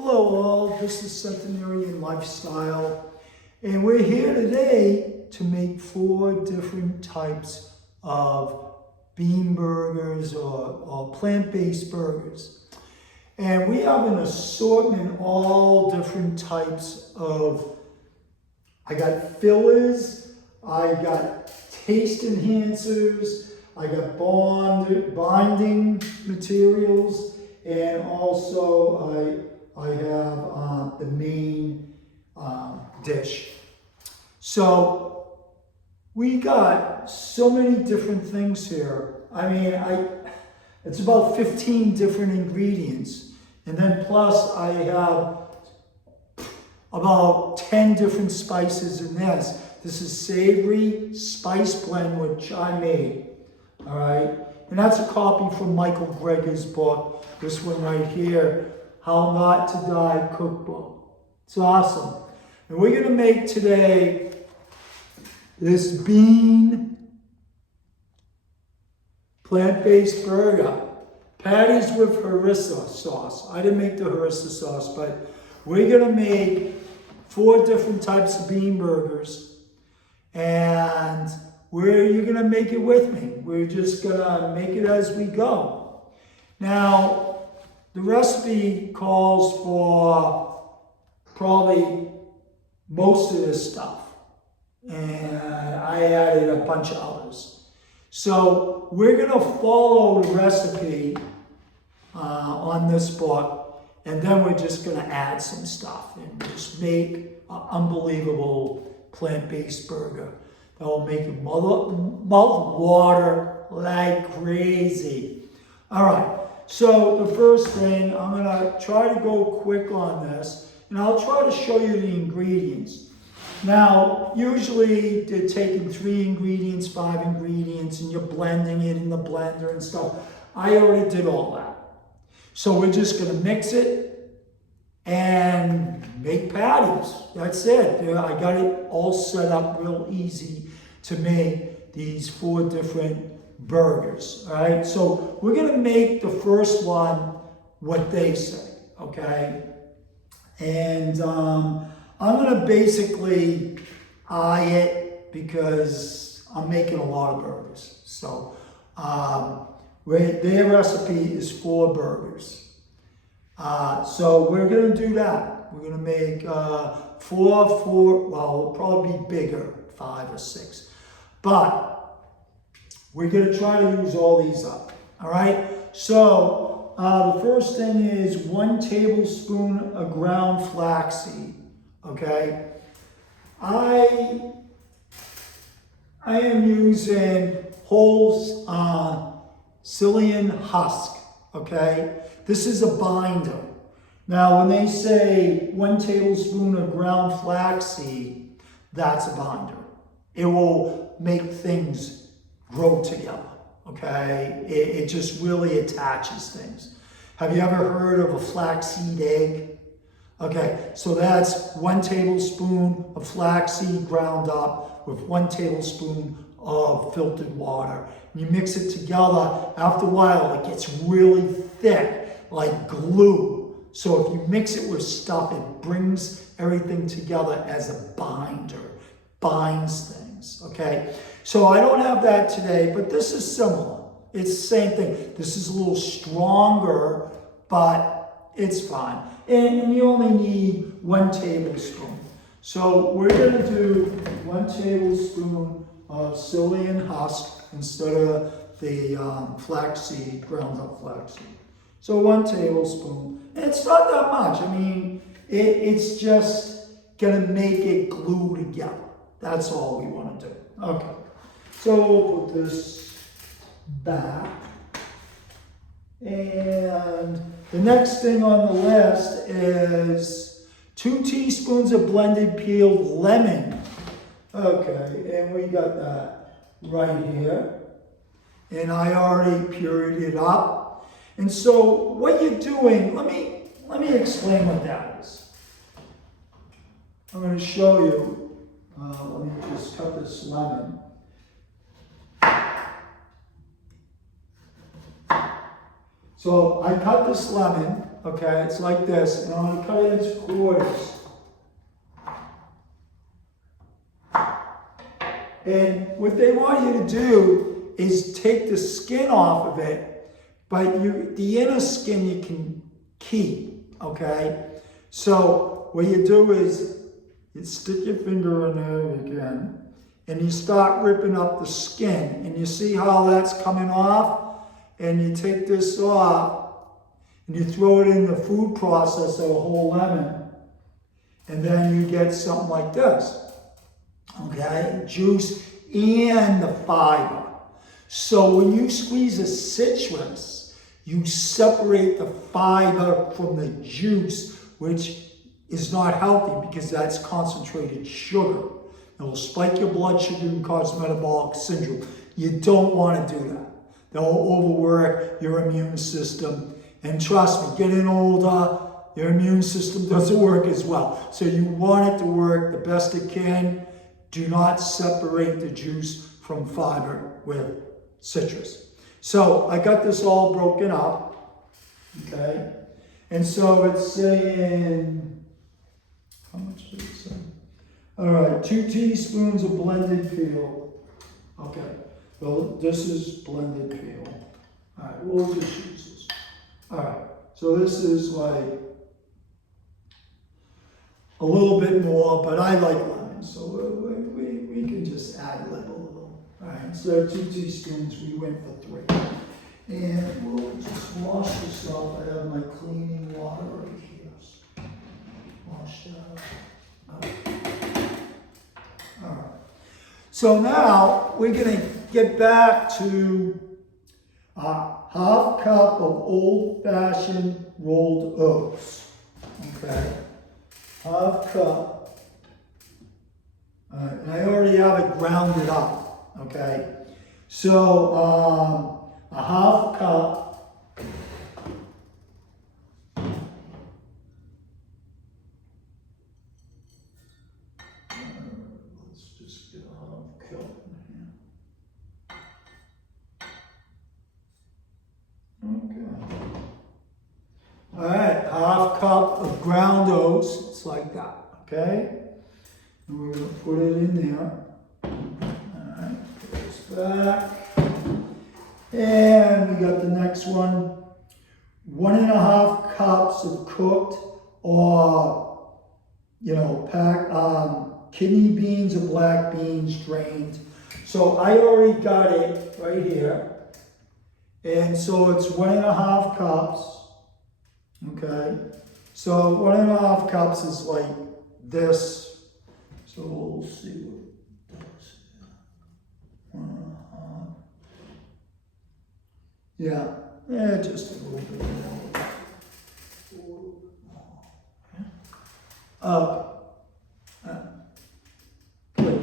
Hello all, this is Centenarian Lifestyle, and we're here today to make 4 different types of bean burgers or plant-based burgers. And we have an assortment, all different types of, I got fillers, I got taste enhancers, I got binding materials, and also I have the main dish. So we got so many different things here. I mean, it's about 15 different ingredients. And then plus I have about 10 different spices in this. This is savory spice blend, which I made, all right? And that's a copy from Michael Greger's book. This one right here, How Not to Die Cookbook. It's awesome. And we're gonna make today this bean plant-based burger. Patties with harissa sauce. I didn't make the harissa sauce, but we're gonna make 4 different types of bean burgers. And you're gonna make it with me. We're just gonna make it as we go. Now, the recipe calls for probably most of this stuff. And I added a bunch of others. So we're gonna follow the recipe on this book, and then we're just gonna add some stuff and just make an unbelievable plant-based burger that will make your mouth water like crazy. All right, so the first thing, I'm gonna try to go quick on this, and I'll try to show you the ingredients. Now, usually they're taking 3 ingredients, 5 ingredients, and you're blending it in the blender and stuff. I already did all that. So we're just gonna mix it and make patties. That's it. I got it all set up real easy to make these 4 different burgers, all right? So we're gonna make the first one what they say, okay? And I'm gonna basically eye it because I'm making a lot of burgers. So their recipe is 4 burgers. So we're gonna do that. We're gonna make 4, well, it'll probably be bigger, 5 or 6. But we're gonna try to use all these up, all right? So the first thing is 1 tablespoon of ground flaxseed, okay? I am using whole psyllium husk, okay? This is a binder. Now, when they say 1 tablespoon of ground flaxseed, that's a binder. It will make things grow together, okay? It just really attaches things. Have you ever heard of a flaxseed egg? Okay, so that's 1 tablespoon of flaxseed ground up with 1 tablespoon of filtered water. You mix it together. After a while, it gets really thick, like glue. So if you mix it with stuff, it brings everything together as a binder, binds things, okay? So I don't have that today, but this is similar. It's the same thing. This is a little stronger, but it's fine. And you only need 1 tablespoon. So we're gonna do 1 tablespoon of psyllium husk instead of the flaxseed, ground up flaxseed. So 1 tablespoon. And it's not that much. I mean, it's just gonna make it glue together. That's all we wanna do. Okay. So we'll put this back. And the next thing on the list is 2 teaspoons of blended peeled lemon. Okay, and we got that right here. And I already pureed it up. And so what you're doing, let me explain what that is. I'm going to show you. Let me just cut this lemon. So I cut this lemon, Okay, it's like this, and I'm going to cut it into quarters. And what they want you to do is take the skin off of it, but the inner skin you can keep, okay? So what you do is you stick your finger in there again, and you start ripping up the skin, and you see how that's coming off, and you take this off, and you throw it in the food processor, a whole lemon, and then you get something like this. Okay, juice and the fiber. So when you squeeze a citrus, you separate the fiber from the juice, which is not healthy because that's concentrated sugar. It will spike your blood sugar and cause metabolic syndrome. You don't want to do that. They'll overwork your immune system. And trust me, getting older, your immune system doesn't work as well. So you want it to work the best it can. Do not separate the juice from fiber with citrus. So I got this all broken up, okay? And so it's saying, how much did it say? All right, 2 teaspoons of blended peel. Okay, well, this is blended peel. All right, we'll just use this. All right, so this is like a little bit more, but I like lemon, so we can just add lib a little. All right, so 2 teaspoons, we went for 3. And we'll just wash this off. I have my cleaning water right here. So wash that out. All right. So now we're going to get back to a half cup of old-fashioned rolled oats. Okay. Half cup. All right. And I already have it grounded up. Okay. So, a half cup let's just get a half cup in here. Okay. All right, half cup of ground oats. It's like that, okay? And we're going to put it in there. All right, put this back. And we got the next one, 1.5 cups of cooked or, kidney beans or black beans drained. So I already got it right here. And so it's 1.5 cups, okay? So 1.5 cups is like this. So we'll see what it does. 1.5. Yeah, just a little bit more. Good.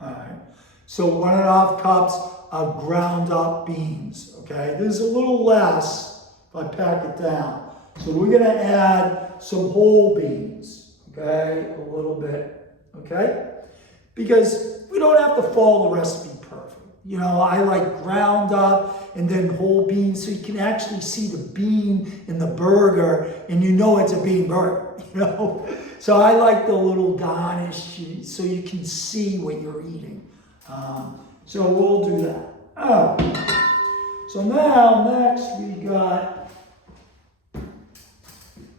All right. So 1.5 cups of ground up beans. Okay, there's a little less if I pack it down. So we're gonna add some whole beans. Okay, a little bit. Okay, because we don't have to follow the recipe perfect. I like ground up and then whole beans so you can actually see the bean in the burger and it's a bean burger, So I like the little garnish so you can see what you're eating. So we'll do that. Oh. So now next we got,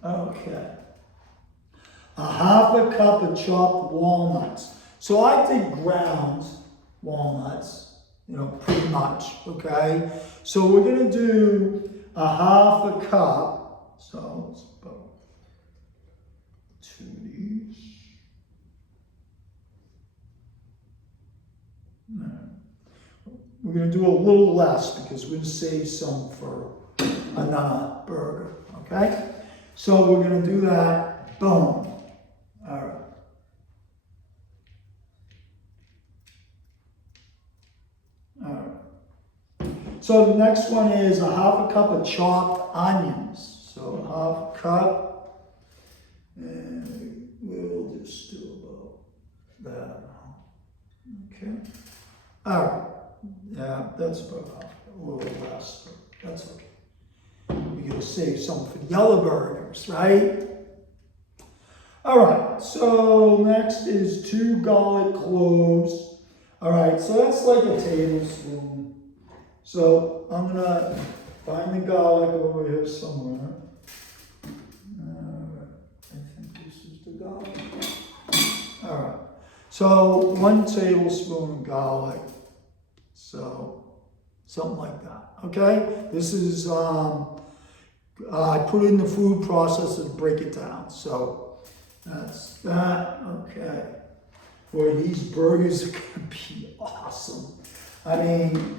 okay, a 1/2 cup of chopped walnuts. So I did ground walnuts. Pretty much, okay? So we're going to do a 1/2 cup. So it's about 2 of these. No. We're going to do a little less because we're going to save some for another burger, okay? So we're going to do that. Boom. All right. So the next one is a 1/2 cup of chopped onions. So 1/2 cup, and we'll just do about that amount. Okay. All right. Yeah, that's about a little less, but that's okay. We you gotta save some for the other burgers, right? All right, so next is 2 garlic cloves. All right, so that's like a tablespoon. So I'm gonna find the garlic over here somewhere. I think this is the garlic. All right, so 1 tablespoon of garlic. So something like that, okay? This is, I put it in the food processor to break it down. So that's that, okay. Boy, these burgers are gonna be awesome. I mean,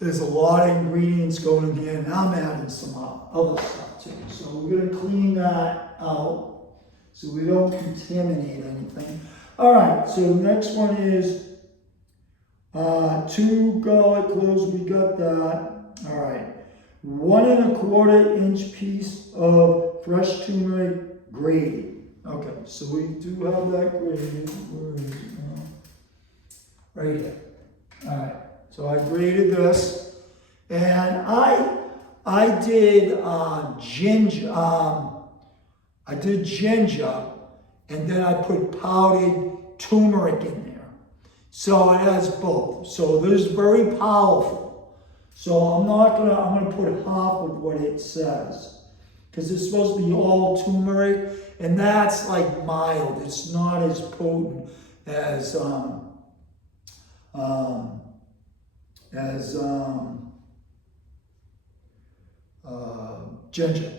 there's a lot of ingredients going in here, and I'm adding some other stuff too. So we're gonna clean that out so we don't contaminate anything. All right, so next one is 2 garlic cloves, we got that. All right, 1 1/4 inch piece of fresh turmeric grated. Okay, so we do have that grated. Where is it now? Right here. All right, so I grated this, and I did ginger. I did ginger, and then I put powdered turmeric in there. So it has both. So this is very powerful. So I'm gonna put half of what it says, because it's supposed to be all turmeric, and that's like mild. It's not as potent as ginger.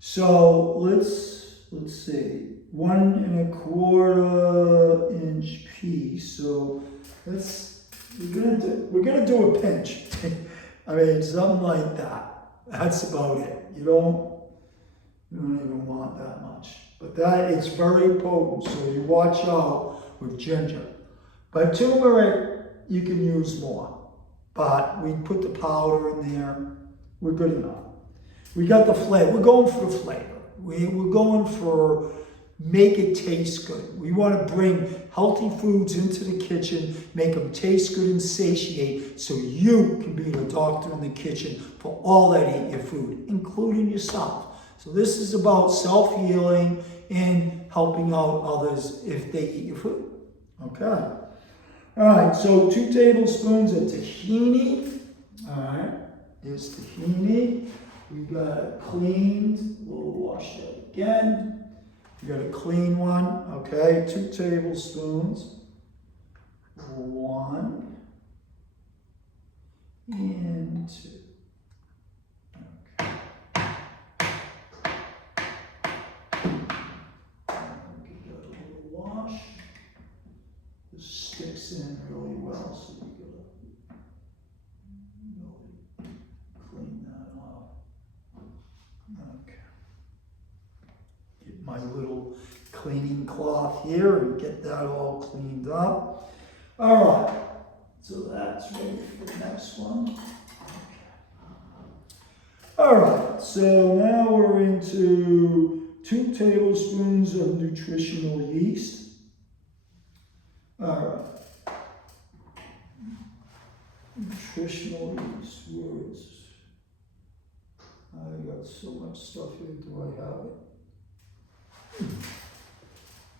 So let's see, 1 1/4 inch piece. So we're gonna do a pinch. I mean, something like that. That's about it. You don't even want that much. But that is very potent, so you watch out with ginger. But turmeric, you can use more. But we put the powder in there. We're good enough. We got the flavor. We're going for the flavor. We're going for make it taste good. We want to bring healthy foods into the kitchen, make them taste good and satiate, so you can be the doctor in the kitchen for all that eat your food, including yourself. So this is about self-healing and helping out others if they eat your food. Okay. All right, so 2 tablespoons of tahini. All right, here's tahini. We got it cleaned. We'll wash that again. You got a clean one, okay? 2 tablespoons. 1 and 2. Okay. Give that a little wash. This sticks in really well, so we gotta really clean that off. Okay. Get my little cleaning cloth here and get that all cleaned up. All right, so that's ready for the next one. All right, so now we're into 2 tablespoons of nutritional yeast. All right. Nutritional yeast, where is it? I got so much stuff here, do I have it?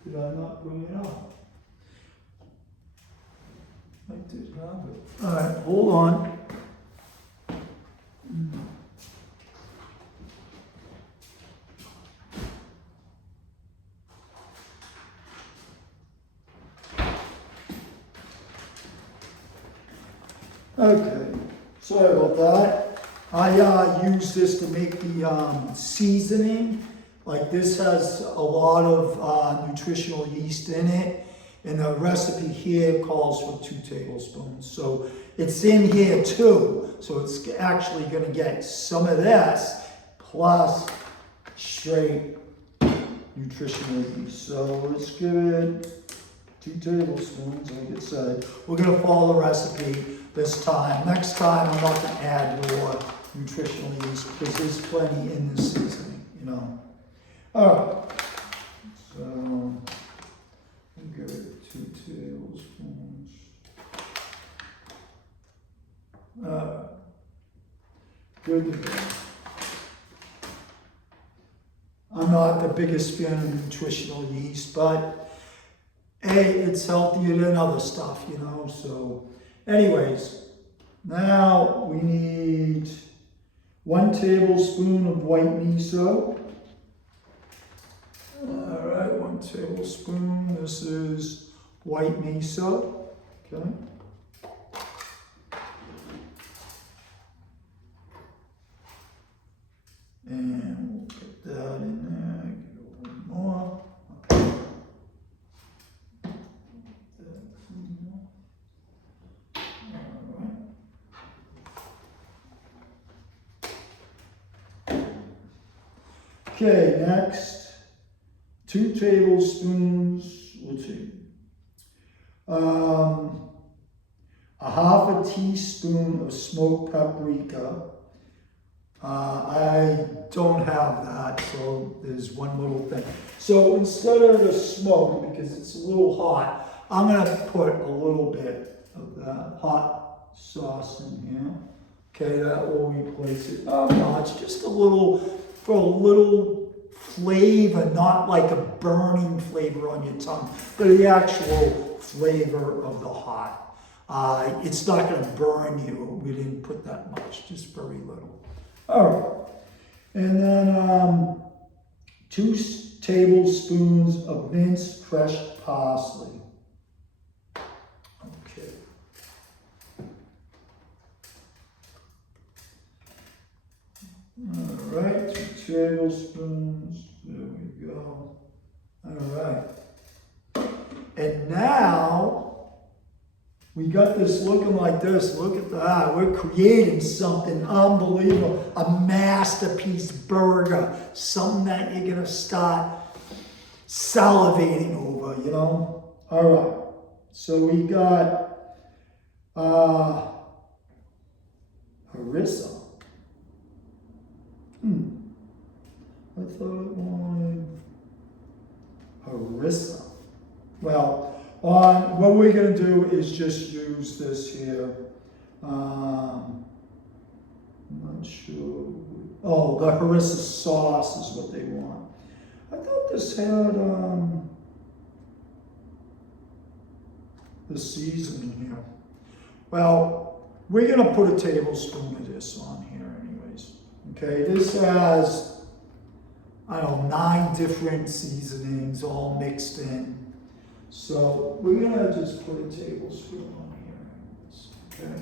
Did I not bring it up? I did have it. All right, hold on. Okay, sorry about that. I use this to make the seasoning. Like this has a lot of nutritional yeast in it, and the recipe here calls for 2 tablespoons. So it's in here too. So it's actually going to get some of this plus straight nutritional yeast. So let's give it 2 tablespoons, like it said. We're going to follow the recipe this time. Next time, I'm not going to add more nutritional yeast because there's plenty in this seasoning, you know. All right, so we'll give it 2 tablespoons. Good to go. I'm not the biggest fan of nutritional yeast, but hey, it's healthier than other stuff, you know, so anyways, now we need 1 tablespoon of white miso. All right, 1 tablespoon. This is white miso. Okay. And we'll put that in there. Get a little more. Okay. Okay, next, 2 tablespoons, let's see, a half a teaspoon of smoked paprika. I don't have that, so there's one little thing. So instead of the smoke, because it's a little hot, I'm gonna put a little bit of that hot sauce in here. Okay, that will replace it. Oh no, it's just a little, for a little flavor, not like a burning flavor on your tongue, but the actual flavor of the hot. It's not gonna burn you. We didn't put that much, just very little. All right, and then 2 tablespoons of minced fresh parsley. Okay. All right, 2 tablespoons. There we go. All right. And now we got this looking like this. Look at that. We're creating something unbelievable. A masterpiece burger. Something that you're going to start salivating over, you know? All right. So we got harissa. I thought it wanted harissa. Well, what we're going to do is just use this here. I'm not sure. Oh, the harissa sauce is what they want. I thought this had the seasoning here. Well, we're going to put a tablespoon of this on here anyways. Okay, this has, I don't know, 9 different seasonings all mixed in. So we're gonna just put a tablespoon on here, okay?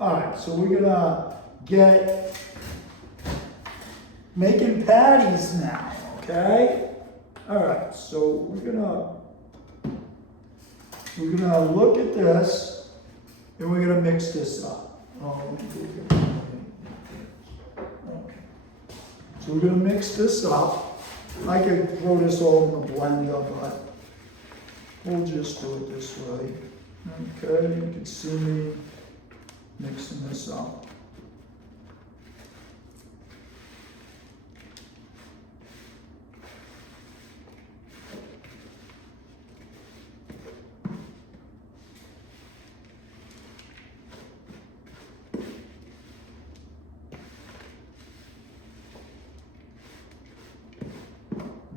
All right, so we're gonna get making patties now, okay? All right, so we're gonna look at this and we're gonna mix this up. Okay. So we're gonna mix this up. I could throw this all in the blender, but we'll just do it this way. Okay, you can see me mixing this up.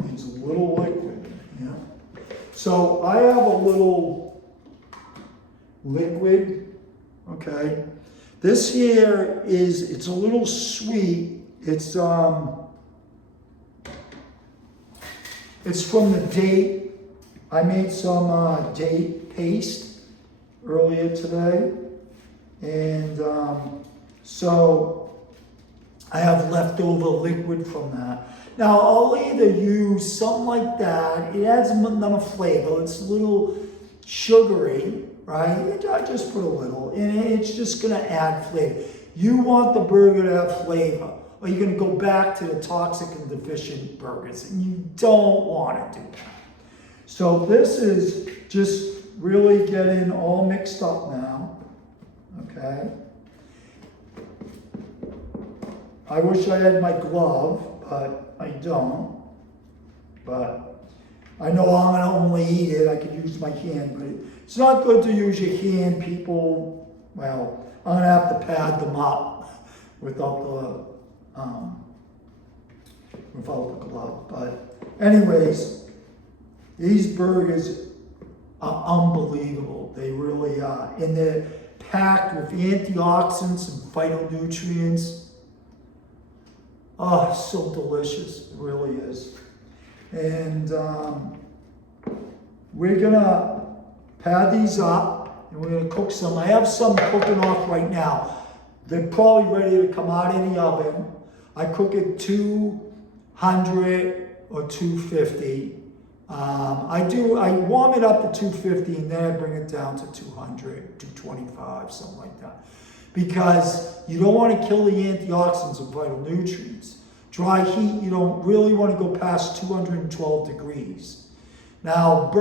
Needs a little liquid, yeah. So I have a little liquid, okay. This here it's a little sweet. It's from the date. I made some date paste earlier today. And so I have leftover liquid from that. Now, I'll either use something like that. It adds enough flavor. It's a little sugary, right? I just put a little, and it's just going to add flavor. You want the burger to have flavor, or you're going to go back to the toxic and deficient burgers, and you don't want to do that. So this is just really getting all mixed up now, okay? I wish I had my glove, but I don't. But I know I'm gonna only eat it. I could use my hand, but it's not good to use your hand, people. Well, I'm gonna have to pad them up without the glove. But anyways, these burgers are unbelievable. They really are. And they're packed with antioxidants and phytonutrients. Oh, so delicious. It really is. And we're gonna pad these up and we're gonna cook some. I have some cooking off right now. They're probably ready to come out of the oven. I cook at 200 or 250. I warm it up to 250 and then I bring it down to 200, 225, something like that. Because you don't want to kill the antioxidants and phytonutrients. Dry heat, you don't really want to go past 212 degrees. Now,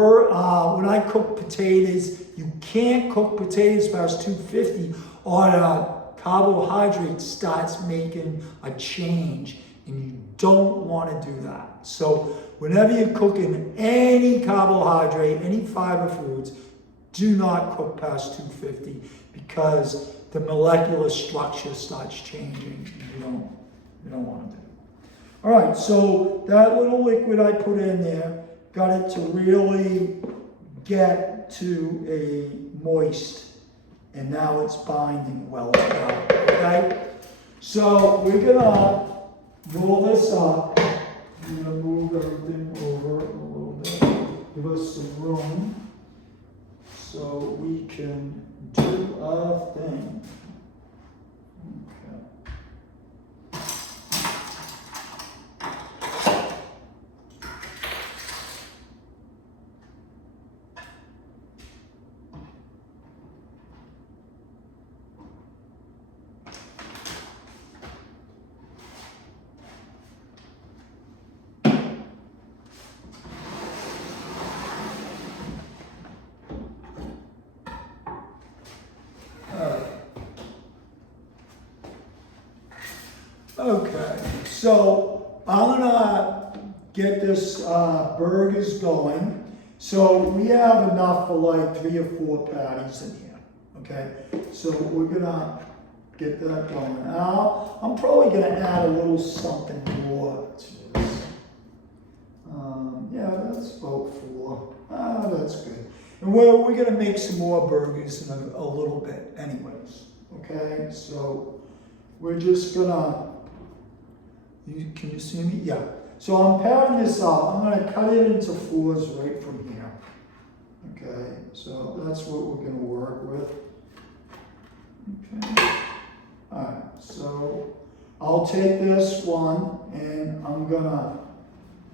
when I cook potatoes, you can't cook potatoes past 250 or the carbohydrate starts making a change and you don't want to do that. So whenever you're cooking any carbohydrate, any fiber foods, do not cook past 250 because the molecular structure starts changing. You don't want to do it. All right, so that little liquid I put in there, got it to really get to a moist, and now it's binding well together, okay? So we're gonna roll this up. I'm gonna move everything over a little bit, give us some room so we can do our thing. Okay, so I'm gonna get this burgers going. So we have enough for like 3 or 4 patties in here, okay? So we're gonna get that going. Now, I'm probably gonna add a little something more to this. Yeah, that's about 4. That's good. And we're gonna make some more burgers in a little bit anyways, okay? So we're just gonna, can you see me? Yeah. So I'm patting this out. I'm going to cut it into 4s right from here. Okay. So that's what we're going to work with. Okay. All right. So I'll take this one and I'm going to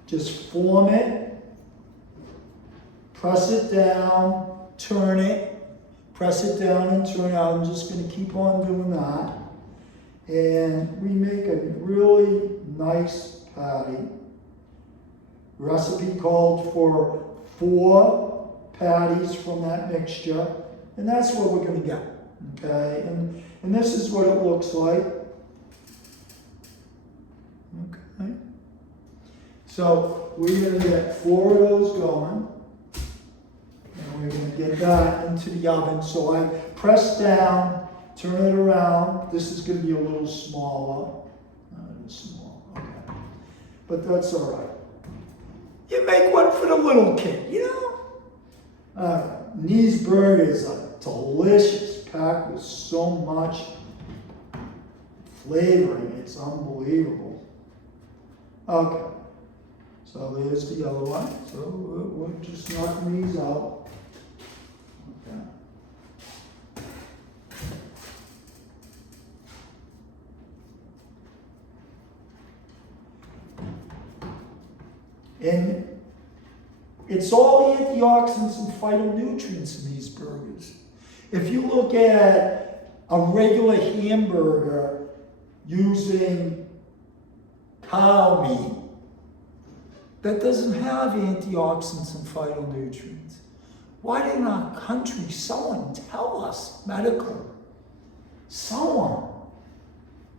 just form it, press it down, turn it, press it down and turn it out. I'm just going to keep on doing that. And we make a really nice patty. Recipe called for 4 patties from that mixture, and that's what we're going to get. Okay, and this is what it looks like. Okay, so we're going to get 4 of those going, and we're going to get that into the oven. So I press down. Turn it around. This is going to be a little smaller. Not as small. Okay. But that's all right. You make one for the little kid, you know? These burgers are delicious, packed with so much flavoring. It's unbelievable. Okay. So there's the other one. So we're just knocking these out. Okay. And it's all antioxidants and phytonutrients in these burgers. If you look at a regular hamburger using cow meat, that doesn't have antioxidants and phytonutrients. Why didn't our country, someone tell us, medical, someone?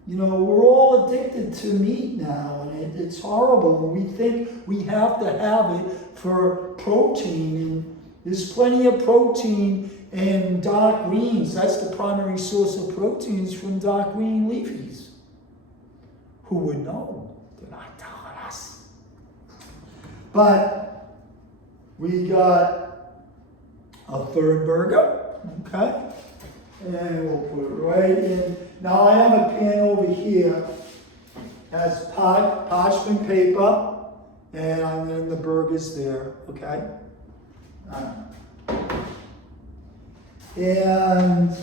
You know, we're all addicted to meat now, and it's horrible. And we think we have to have it for protein. And there's plenty of protein in dark greens. That's the primary source of proteins from dark green leafies. who would know? They're not telling us. But we got a third burger, okay? And we'll put it right in. Now I have a pan over here, has parchment paper, and I'm in the burgers there, okay? And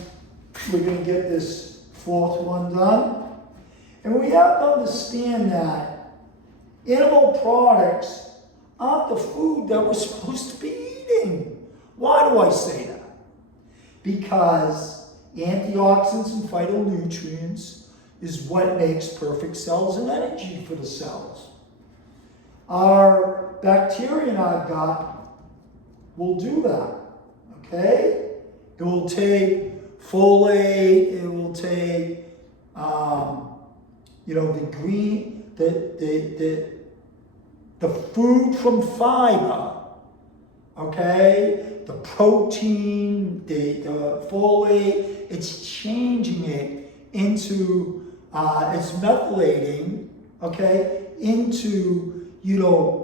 we're gonna get this fourth one done. And we have to understand that animal products aren't the food that we're supposed to be eating. Why do I say that? Because antioxidants and phytonutrients is what makes perfect cells and energy for the cells. Our bacteria in our gut will do that, okay? It will take folate, it will take, the food from fiber, okay? The protein, the folate, it's changing it into, it's methylating, okay, into,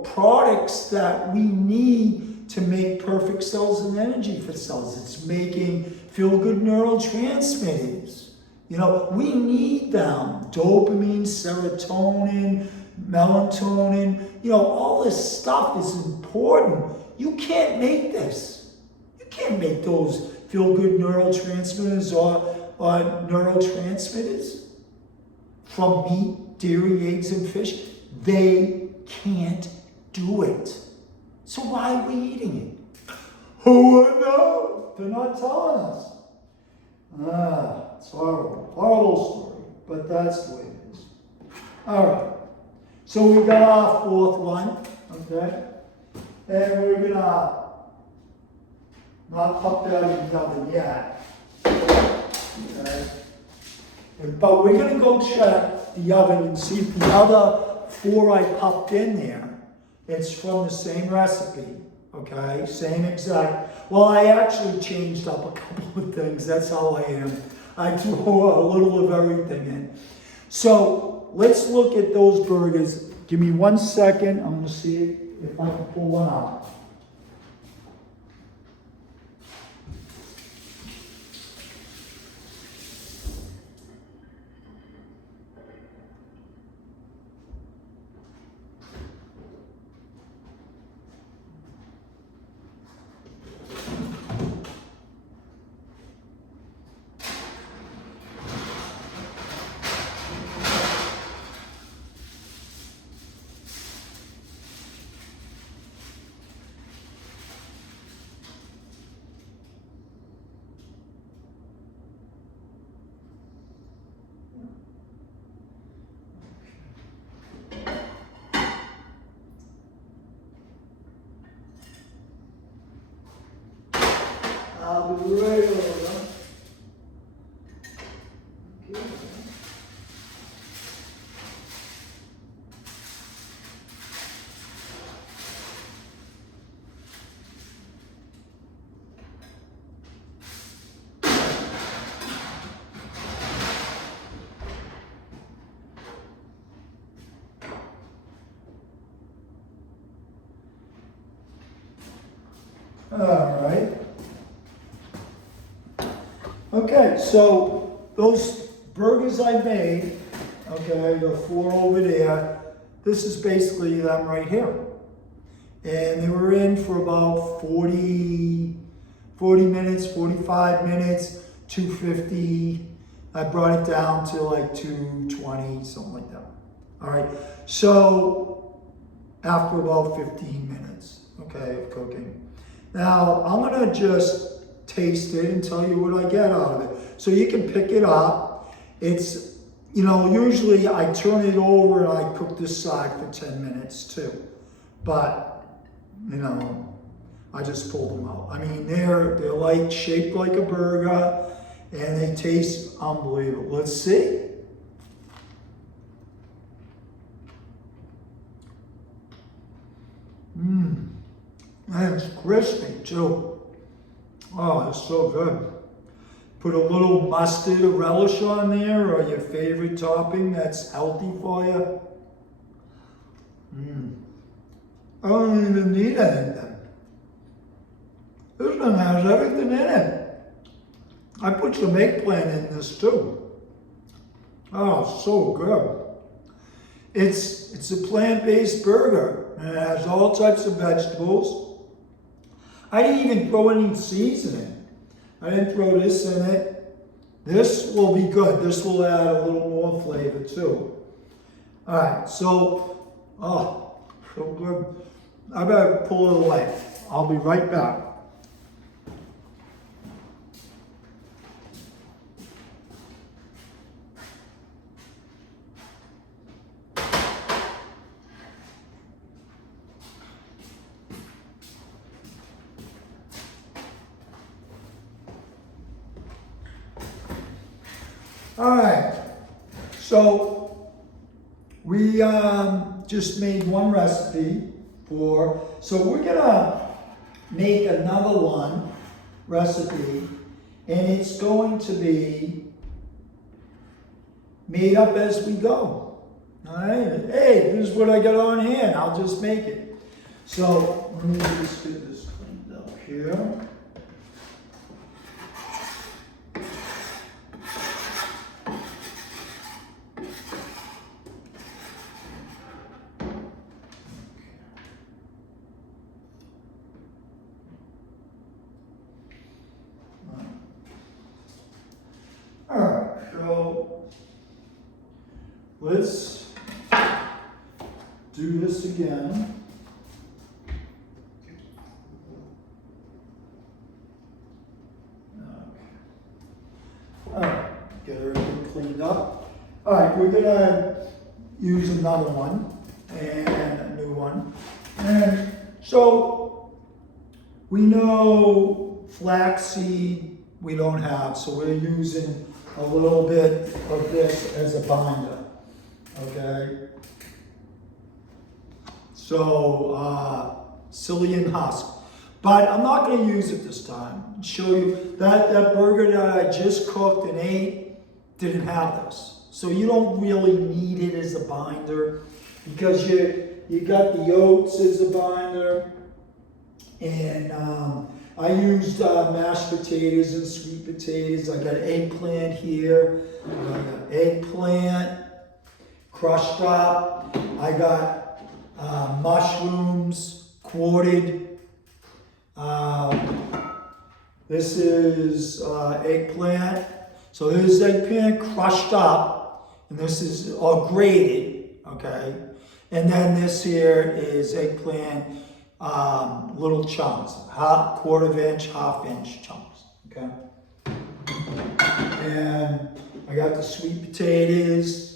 products that we need to make perfect cells and energy for cells. It's making feel-good neurotransmitters. We need them. Dopamine, serotonin, melatonin, all this stuff is important. You can't make this. You can't make those feel-good neurotransmitters or neurotransmitters from meat, dairy, eggs, and fish. They can't do it. So why are we eating it? Who would know? They're not telling us. It's horrible. Horrible story, but that's the way it is. All right. So we got our fourth one, okay? And we're gonna not pop that in the oven yet. Okay? But we're gonna go check the oven and see if the other 4 I popped in there, it's from the same recipe, okay? Same exact. Well, I actually changed up a couple of things. That's how I am. I throw a little of everything in. So let's look at those burgers. Give me 1 second. I'm gonna see if I can pull one out. I'll be right over. Okay. All right. Okay, so those burgers I made, okay, the 4 over there, this is basically them right here. And they were in for about 40 minutes, 45 minutes, 250. I brought it down to like 220, something like that. All right, so after about 15 minutes, okay, of cooking. Now, I'm gonna just taste it and tell you what I get out of it. So you can pick it up. It's, usually I turn it over and I cook this side for 10 minutes too. But, I just pulled them out. I mean, they're like shaped like a burger and they taste unbelievable. Let's see. And it's crispy too. Oh, it's so good. Put a little mustard or relish on there, or your favorite topping that's healthy for you. I don't even need anything. This one has everything in it. I put some eggplant in this too. Oh, so good. It's a plant-based burger, and it has all types of vegetables. I didn't even throw any seasoning. I didn't throw this in it. This will be good. This will add a little more flavor too. All right, so, oh, so good. I better pull it away. I'll be right back. All right, so we just made one recipe so we're gonna make another one recipe, and it's going to be made up as we go. All right, hey, this is what I got on hand, I'll just make it. So let me just get this cleaned up here. Let's do this again. All right, get everything cleaned up. All right, we're gonna use another one and a new one. And so we know flaxseed we don't have, so we're using a little bit of this as a binder. Okay, so psyllium husk, but I'm not going to use it this time. Show you that burger that I just cooked and ate didn't have this, so you don't really need it as a binder because you got the oats as a binder, and I used mashed potatoes and sweet potatoes. I got eggplant here. I got eggplant crushed up. I got mushrooms quartered. This is eggplant. So this is eggplant crushed up, and this is all grated, okay? And then this here is eggplant, little chunks, quarter inch, half inch chunks, okay? And I got the sweet potatoes.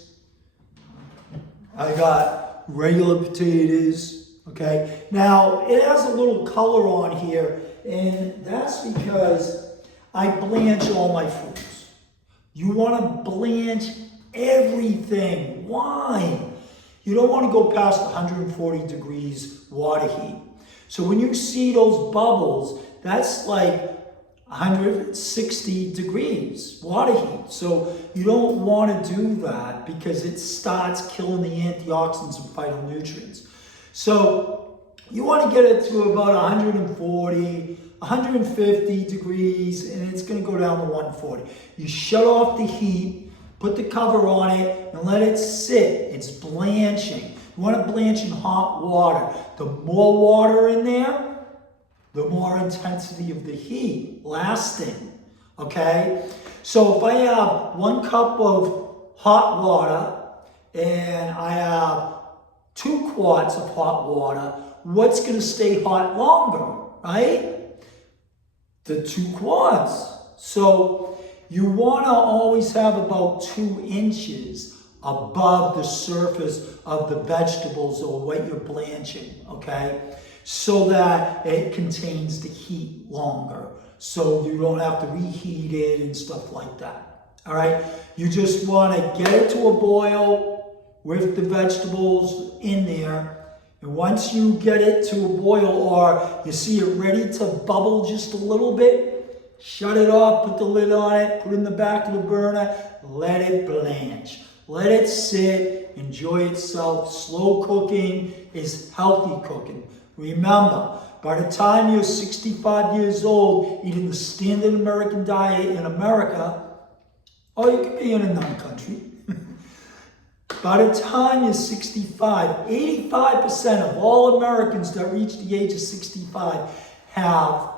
I got regular potatoes, okay? Now, it has a little color on here, and that's because I blanch all my foods. You want to blanch everything. Why? You don't want to go past 140 degrees water heat. So when you see those bubbles, that's like 160 degrees water heat. So you don't want to do that because it starts killing the antioxidants and phytonutrients. So you want to get it to about 140, 150 degrees, and it's going to go down to 140. You shut off the heat, put the cover on it, and let it sit. It's blanching. You want to blanch in hot water. The more water in there, the more intensity of the heat lasting, okay? So if I have 1 cup of hot water and I have 2 quarts of hot water, what's gonna stay hot longer, right? The 2 quarts. So you wanna always have about 2 inches above the surface of the vegetables or what you're blanching, okay? So that it contains the heat longer. So you don't have to reheat it and stuff like that. All right? You just want to get it to a boil with the vegetables in there. And once you get it to a boil or you see it ready to bubble just a little bit, shut it off, put the lid on it, put it in the back of the burner, let it blanch. Let it sit, enjoy itself. Slow cooking is healthy cooking. Remember, by the time you're 65 years old, eating the standard American diet in America, or you could be in another country, by the time you're 65, 85% of all Americans that reach the age of 65 have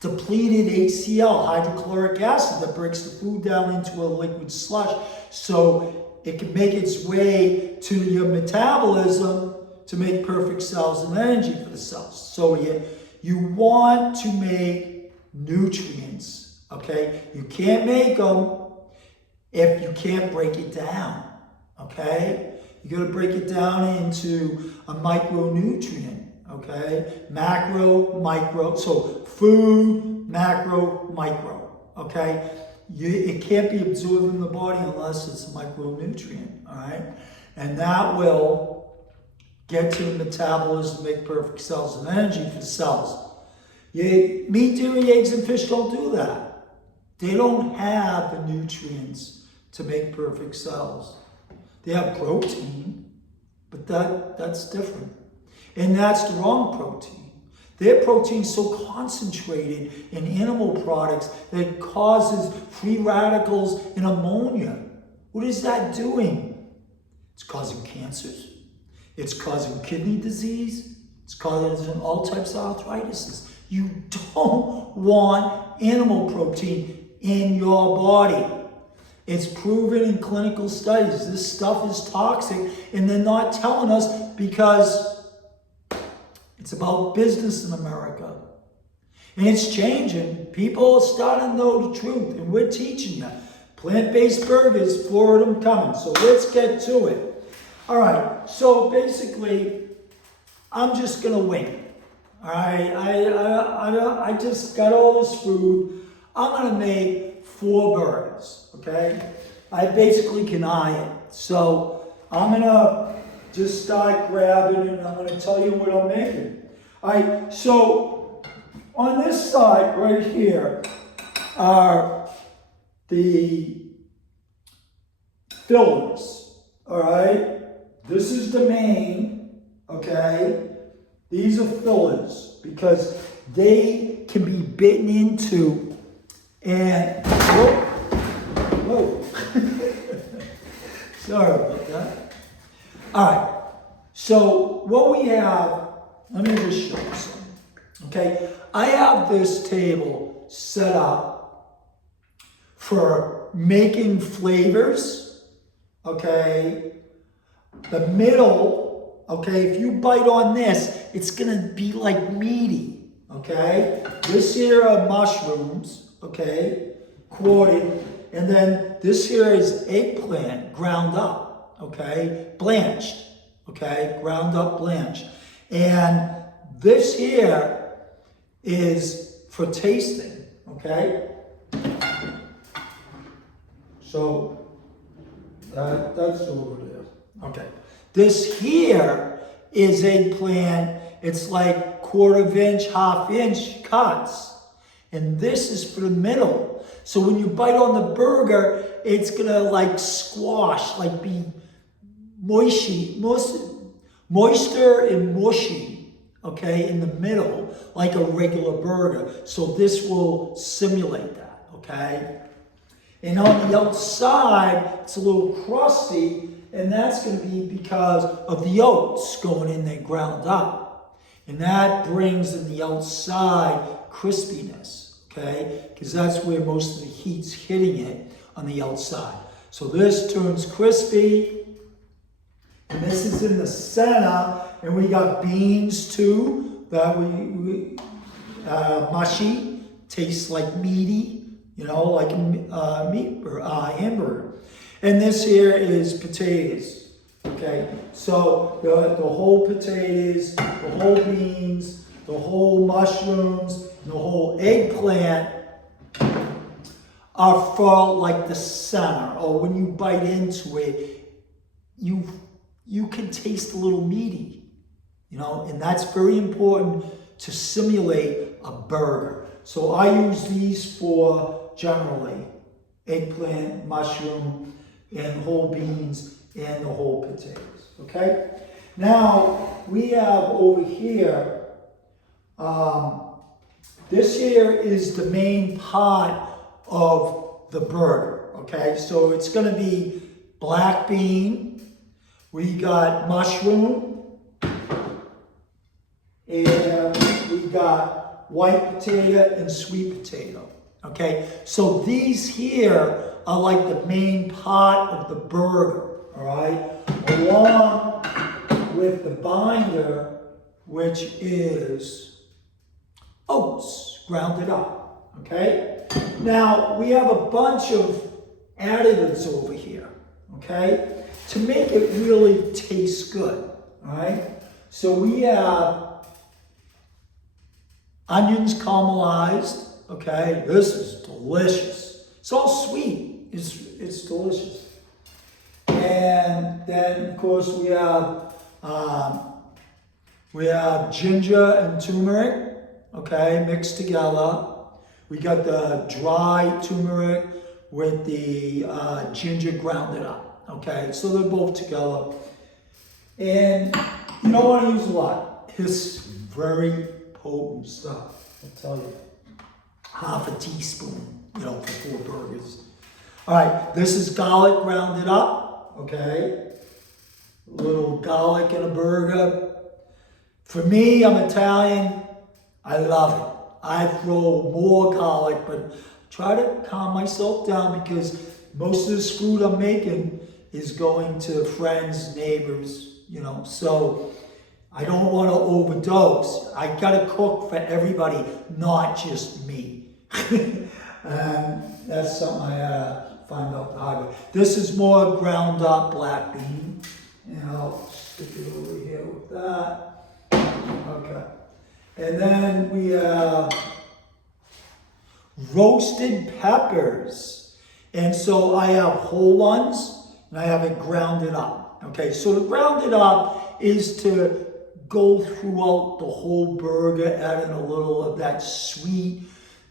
depleted HCl, hydrochloric acid, that breaks the food down into a liquid slush so it can make its way to your metabolism to make perfect cells and energy for the cells. So you want to make nutrients, okay? You can't make them if you can't break it down, okay? You got to break it down into a micronutrient, okay? Macro, micro, so food, macro, micro, okay? It can't be absorbed in the body unless it's a micronutrient, all right? And that will get to the metabolism, make perfect cells and energy for cells. Meat, dairy, eggs, and fish don't do that. They don't have the nutrients to make perfect cells. They have protein, but that's different. And that's the wrong protein. Their protein is so concentrated in animal products that it causes free radicals and ammonia. What is that doing? It's causing cancers. It's causing kidney disease. It's causing all types of arthritis. You don't want animal protein in your body. It's proven in clinical studies. This stuff is toxic, and they're not telling us because it's about business in America. And it's changing. People are starting to know the truth, and we're teaching you. Plant-based burgers, 4 of them coming. So let's get to it. All right, so basically, I'm just going to wing it. All right, I just got all this food. I'm going to make 4 burgers, okay? I basically can eye it. So I'm going to just start grabbing and I'm going to tell you what I'm making. All right, so on this side right here are the fillers, all right? This is the main, okay? These are fillers because they can be bitten into and, whoa. Sorry about that. All right, so what we have, let me just show you something, okay? I have this table set up for making flavors, okay? The middle, okay, if you bite on this, it's gonna be like meaty, okay? This here are mushrooms, okay, quartered, and then this here is eggplant ground up, okay, blanched, okay, ground up blanched. And this here is for tasting, okay? So that's over there. Okay. This here is eggplant. It's like 1/4 inch, 1/2 inch cuts. And this is for the middle. So when you bite on the burger, it's gonna like squash, like be moisture and mushy, okay, in the middle, like a regular burger. So this will simulate that, okay? And on the outside, it's a little crusty, and that's going to be because of the oats going in there ground up. And that brings in the outside crispiness, okay? Because that's where most of the heat's hitting it, on the outside. So this turns crispy, and this is in the center, and we got beans too, that we mushy, tastes like meaty, you know, like meat or hamburger. And this here is potatoes, okay? So the whole potatoes, the whole beans, the whole mushrooms, the whole eggplant are for like the center, or when you bite into it, you can taste a little meaty, you know, and that's very important to simulate a burger. So I use these for generally eggplant, mushroom, and whole beans, and the whole potatoes, okay? Now, we have over here, this here is the main part of the burger, okay? So it's gonna be black bean, we got mushroom, and we got white potato and sweet potato, okay? So these here are like the main part of the burger, all right? Along with the binder, which is oats, grounded up, okay? Now, we have a bunch of additives over here, okay? To make it really taste good, all right? So we have onions caramelized, okay? This is delicious. It's all sweet, it's delicious. And then, of course, we have ginger and turmeric, okay, mixed together. We got the dry turmeric with the ginger grounded up, okay? So they're both together. And you don't want to use a lot. It's very potent stuff, I'll tell you. Half a teaspoon, you know, for 4 burgers. All right, this is garlic grounded up, okay? A little garlic in a burger. For me, I'm Italian. I love it. I throw more garlic, but try to calm myself down because most of this food I'm making is going to friends, neighbors, you know, so I don't want to overdose. I gotta cook for everybody, not just me. And that's something I find out the hard way. This is more ground up black bean, and I'll stick it over here with that. Okay. And then we have roasted peppers. And so I have whole ones, and I have it grounded up. Okay, so the grounded up is to go throughout the whole burger, adding a little of that sweet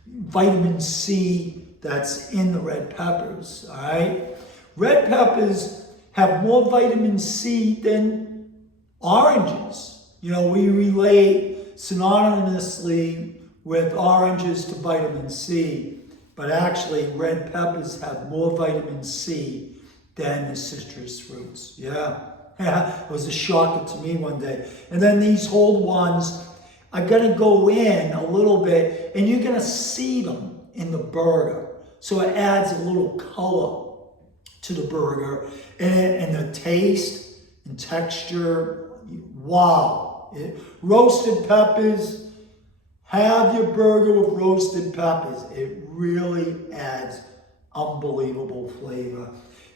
vitamin C that's in the red peppers, all right? Red peppers have more vitamin C than oranges. You know, we relate synonymously with oranges to vitamin C, but actually red peppers have more vitamin C than the citrus fruits. Yeah, it was a shocker to me one day. And then these whole ones are gonna go in a little bit, and you're gonna see them in the burger. So it adds a little color to the burger, and the taste and texture, wow. Roasted peppers, have your burger with roasted peppers. It really adds unbelievable flavor.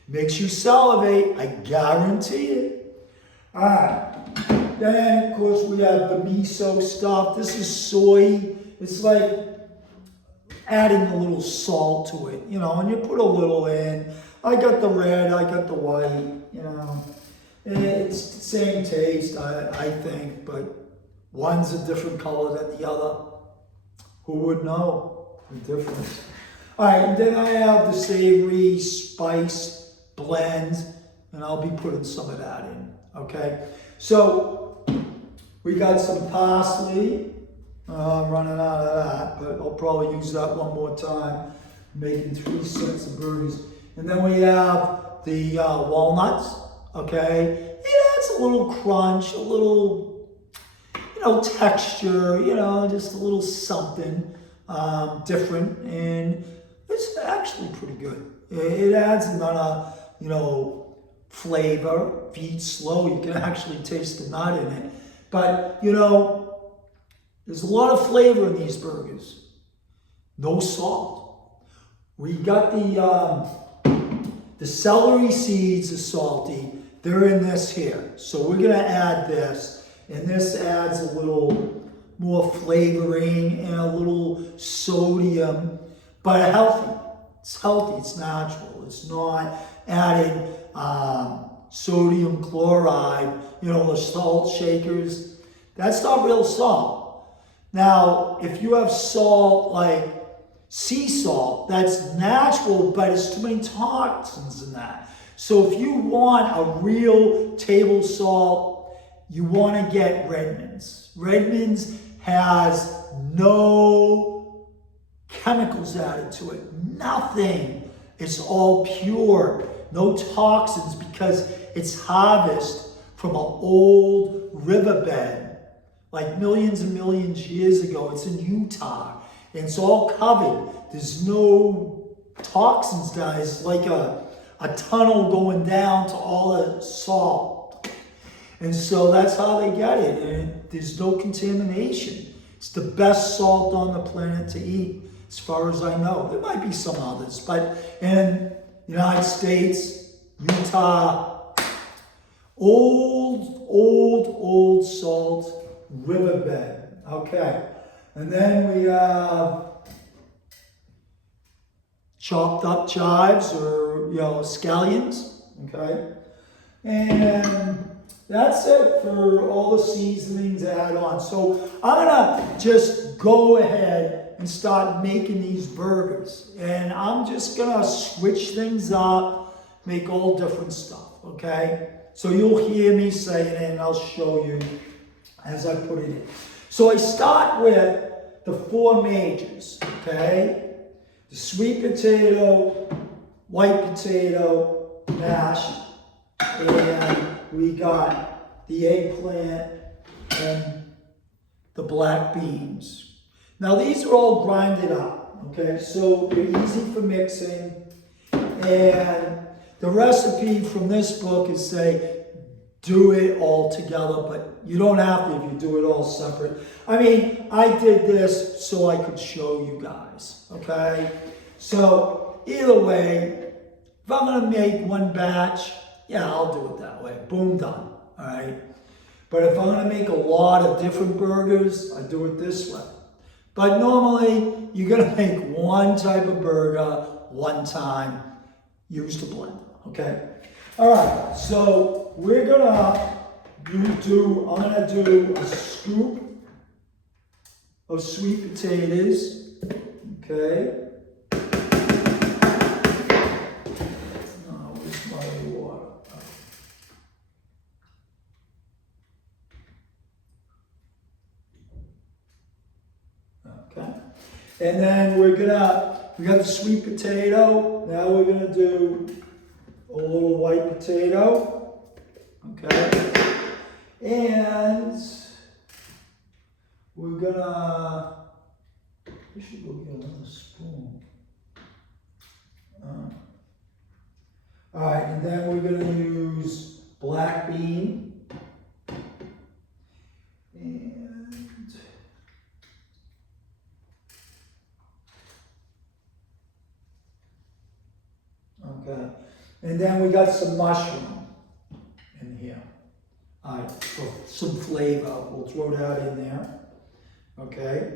Makes you salivate, I guarantee it. All right, then of course we have the miso stuff. This is soy. It's like adding a little salt to it, you know, and you put a little in. I got the red, I got the white, you know. It's the same taste, I think, but one's a different color than the other. Who would know the difference? All right, and then I have the savory spice blend, and I'll be putting some of that in, okay? So, we got some parsley. I'm running out of that, but I'll probably use that one more time, making 3 sets of burgers. And then we have the walnuts. Okay, it adds a little crunch, a little, you know, texture, you know, just a little something different, and it's actually pretty good. It adds another, you know, flavor. If slow, you can actually taste the nut in it. But, you know, there's a lot of flavor in these burgers. No salt. We got the celery seeds are salty. They're in this here. So we're gonna add this, and this adds a little more flavoring and a little sodium, but healthy. It's healthy, it's natural. It's not adding sodium chloride, you know, the salt shakers. That's not real salt. Now, if you have salt like sea salt, that's natural, but it's too many toxins in that. So if you want a real table salt, you want to get Redmond's. Redmond's has no chemicals added to it, nothing. It's all pure, no toxins, because it's harvested from an old riverbed, like millions and millions years ago. It's in Utah, and it's all covered. There's no toxins down. It's like a tunnel going down to all the salt. And so that's how they get it, and there's no contamination. It's the best salt on the planet to eat, as far as I know. There might be some others, but in the United States, Utah, old salt riverbed. Okay, and then we have chopped up chives or scallions. Okay, and that's it for all the seasonings to add on. So I'm gonna just go ahead and start making these burgers, and I'm just gonna switch things up, make all different stuff. Okay, so you'll hear me say it, and I'll show you as I put it in. So I start with the four majors. Okay, the sweet potato, white potato, mashed, and we got the eggplant and the black beans. Now these are all grinded up, okay? So they're easy for mixing, and the recipe from this book is say, do it all together, but you don't have to if you do it all separate. I mean, I did this so I could show you guys, okay? So either way, if I'm gonna make one batch, yeah, I'll do it that way. Boom, done, all right? But if I'm gonna make a lot of different burgers, I do it this way. But normally, you're gonna make one type of burger one time, use the blender, okay? All right, so we're gonna I'm gonna do a scoop of sweet potatoes, okay? And then we got the sweet potato. Now we're gonna do a little white potato, okay? And we're gonna, we should go get another spoon. All right, and then we're gonna use black bean. Okay, and then we got some mushroom in here. All right, for some flavor, we'll throw that in there. Okay,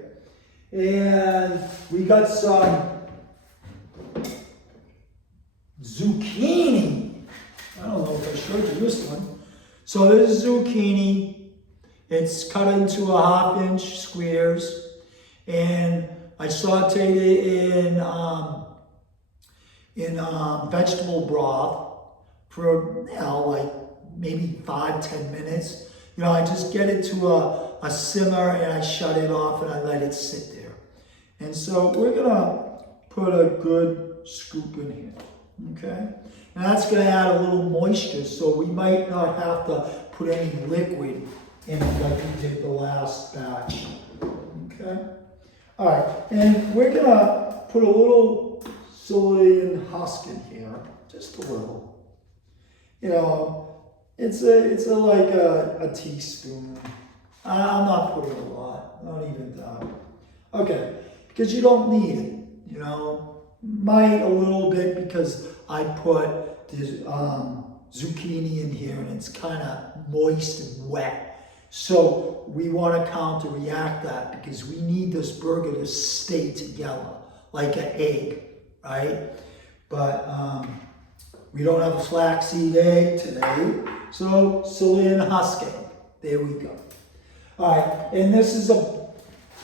and we got some zucchini. I don't know if I showed you this one. So this is zucchini. It's cut into a 1/2-inch squares, and I sauteed it in vegetable broth for, like maybe 5-10 minutes. I just get it to a simmer, and I shut it off and I let it sit there. And so we're gonna put a good scoop in here, okay? And that's gonna add a little moisture, so we might not have to put any liquid in it like we did the last batch, okay? All right, and we're gonna put a little Chilean husk in here, just a little. It's like a teaspoon. I'm not putting a lot, not even that. Okay, because you don't need it, Might a little bit because I put this zucchini in here and it's kind of moist and wet. So we want to counteract that because we need this burger to stay together like an egg, right? But we don't have a flaxseed egg today, so Chilean husk egg. There we go. All right, and this is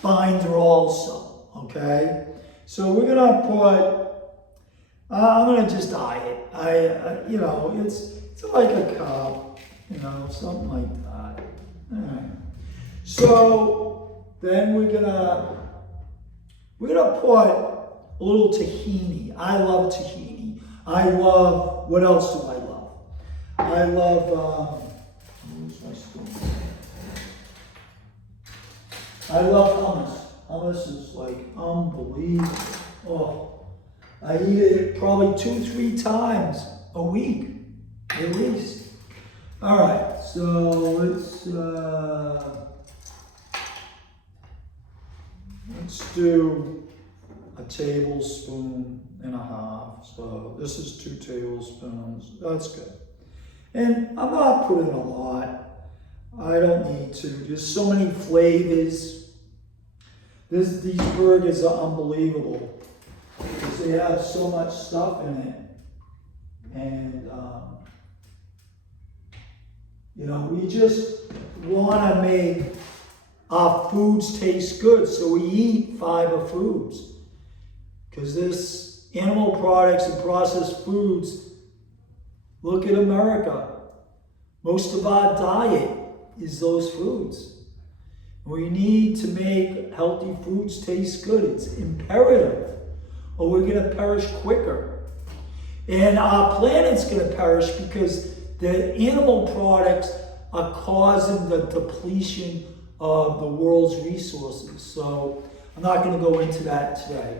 binder also, okay? So we're gonna put, I'm gonna just dye it. You know, it's like a cup, you know, something like that. All right. So then we're gonna put a little tahini. I love tahini. I love, what else do I love? I love, where's my spoon? I love hummus. Hummus is like unbelievable. Oh, I eat it probably 2-3 times a week, at least. All right, so let's do a tablespoon and a half. So this is 2 tablespoons. That's good. And I'm not putting a lot. I don't need to. There's so many flavors. These burgers are unbelievable because they have so much stuff in it. And, you know, we just want to make our foods taste good. So we eat fiber foods because this animal products and processed foods, look at America. Most of our diet is those foods. We need to make healthy foods taste good. It's imperative, or we're going to perish quicker. And our planet's going to perish because the animal products are causing the depletion of the world's resources. So I'm not going to go into that today.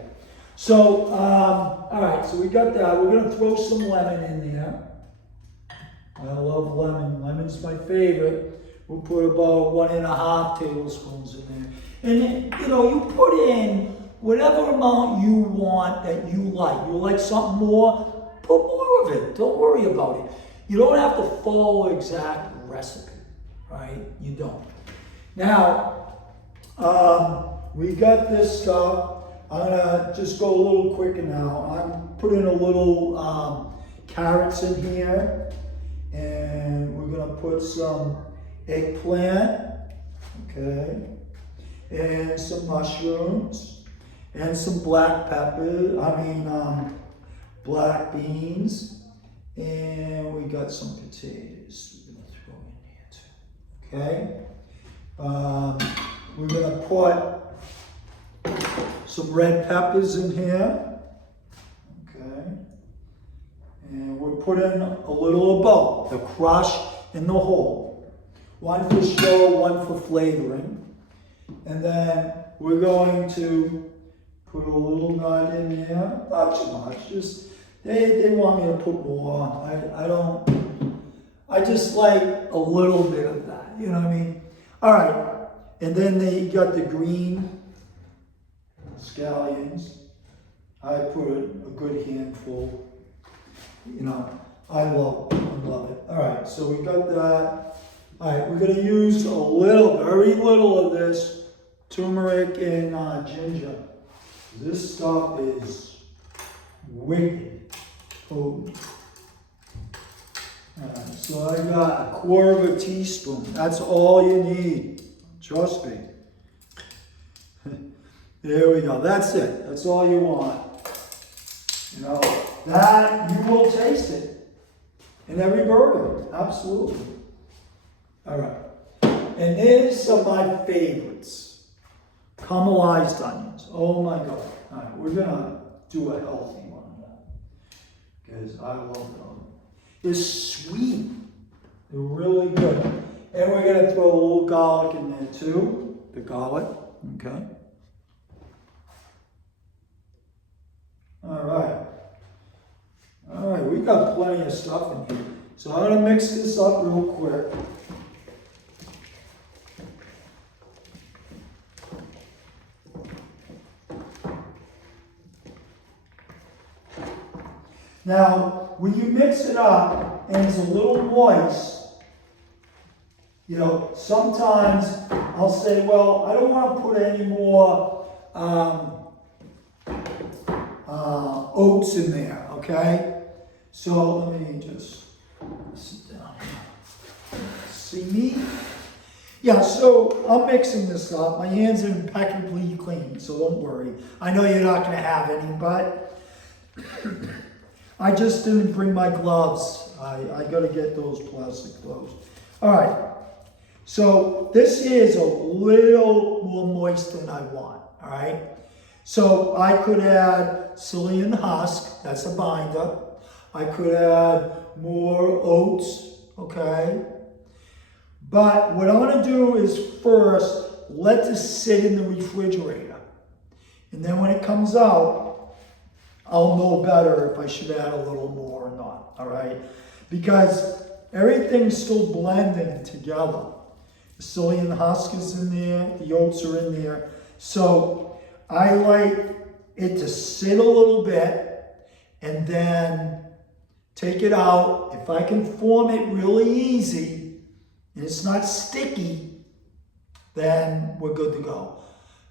So, all right, so we got that. We're going to throw some lemon in there. I love lemon. Lemon's my favorite. We'll put about 1.5 tablespoons in there. And then, you know, you put in whatever amount you want that you like. You like something more, put more of it. Don't worry about it. You don't have to follow an exact recipe, right? You don't. Now, we got this stuff. I'm gonna just go a little quicker now. I'm putting a little carrots in here. And we're gonna put some eggplant, okay, and some mushrooms, and some black beans, and we got some potatoes we're gonna throw in here too, okay. We're gonna put some red peppers in here, okay, and we're putting a little of both, the crush and the whole. One for show, one for flavoring. And then we're going to put a little nut in there, not too much, just, they want me to put more. I just like a little bit of that, you know what I mean? All right, and then you got the green scallions. I put a good handful, you know, I love it. All right, so we got that. All right, we're going to use a little, very little of this turmeric and ginger. This stuff is wicked potent. All right, so I got 1/4 teaspoon. That's all you need. Trust me. There we go. That's it. That's all you want. You know, that you will taste it in every burger. Absolutely. All right, and these are my favorites. Caramelized onions. Oh my God. All right, we're gonna do a healthy one now because I love them. They're sweet. They're really good. And we're gonna throw a little garlic in there too. The garlic, okay. All right. All right, we got plenty of stuff in here. So I'm gonna mix this up real quick. Now, when you mix it up and it's a little moist, you know, sometimes I'll say, well, I don't want to put any more oats in there, okay? So let me just sit down here. See me? Yeah, so I'm mixing this up. My hands are impeccably clean, so don't worry. I know you're not gonna have any, but I just didn't bring my gloves. I gotta get those plastic gloves. All right, so this is a little more moist than I want, all right? So I could add psyllium husk, that's a binder. I could add more oats, okay? But what I want to do is first let this sit in the refrigerator. And then when it comes out, I'll know better if I should add a little more or not, all right? Because everything's still blending together. The psyllium husk is in there, the oats are in there. So I like it to sit a little bit and then take it out. If I can form it really easy, and it's not sticky, then we're good to go.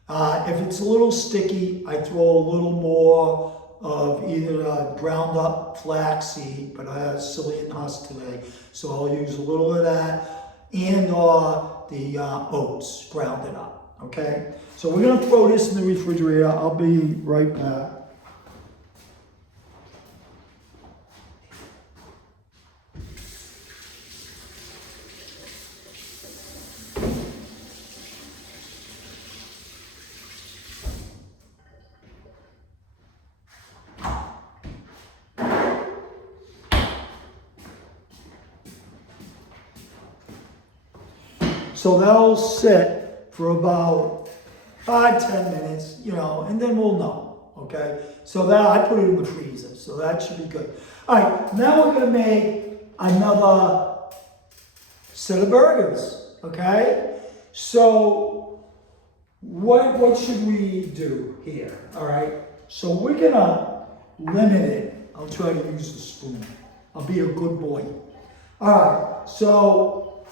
If it's a little sticky, I throw a little more of either ground up flaxseed, but I have psyllium husk today, so I'll use a little of that, and the oats grounded up, okay? So we're gonna throw this in the refrigerator. I'll be right back. So that'll sit for about 5-10 minutes, you know, and then we'll know, okay? So that, I put it in the freezer, so that should be good. All right, now we're gonna make another set of burgers, okay? So what should we do here, all right? So we're gonna limit it. I'll try to use the spoon. I'll be a good boy. All right, so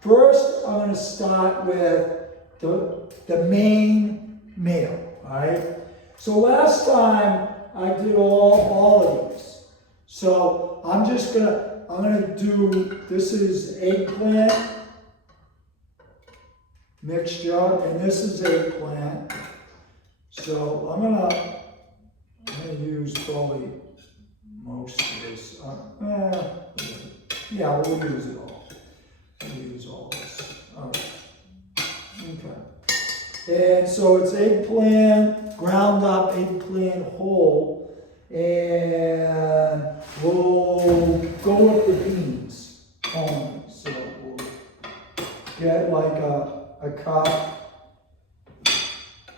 first, I'm going to start with the main meal, all right? So last time I did all of these. So I'm gonna do, this is eggplant mixture, and this is eggplant. So I'm gonna use probably most of this. Yeah, we'll use it all. Use all this. All right. Okay. And so it's eggplant, ground up eggplant whole, and we'll go with the beans only. So we'll get like a cup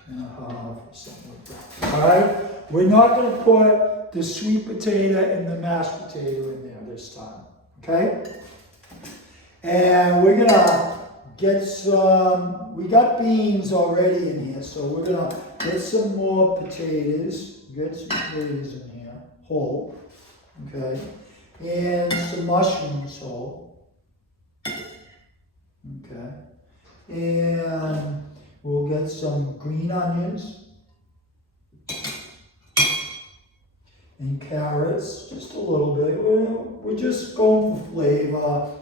and a half or something like that. All right. We're not going to put the sweet potato and the mashed potato in there this time. Okay. And we're gonna get some, we got beans already in here, so we're gonna get some more potatoes. Get some potatoes in here, whole, okay? And some mushrooms whole, okay? And we'll get some green onions and carrots, just a little bit. We're just going for flavor.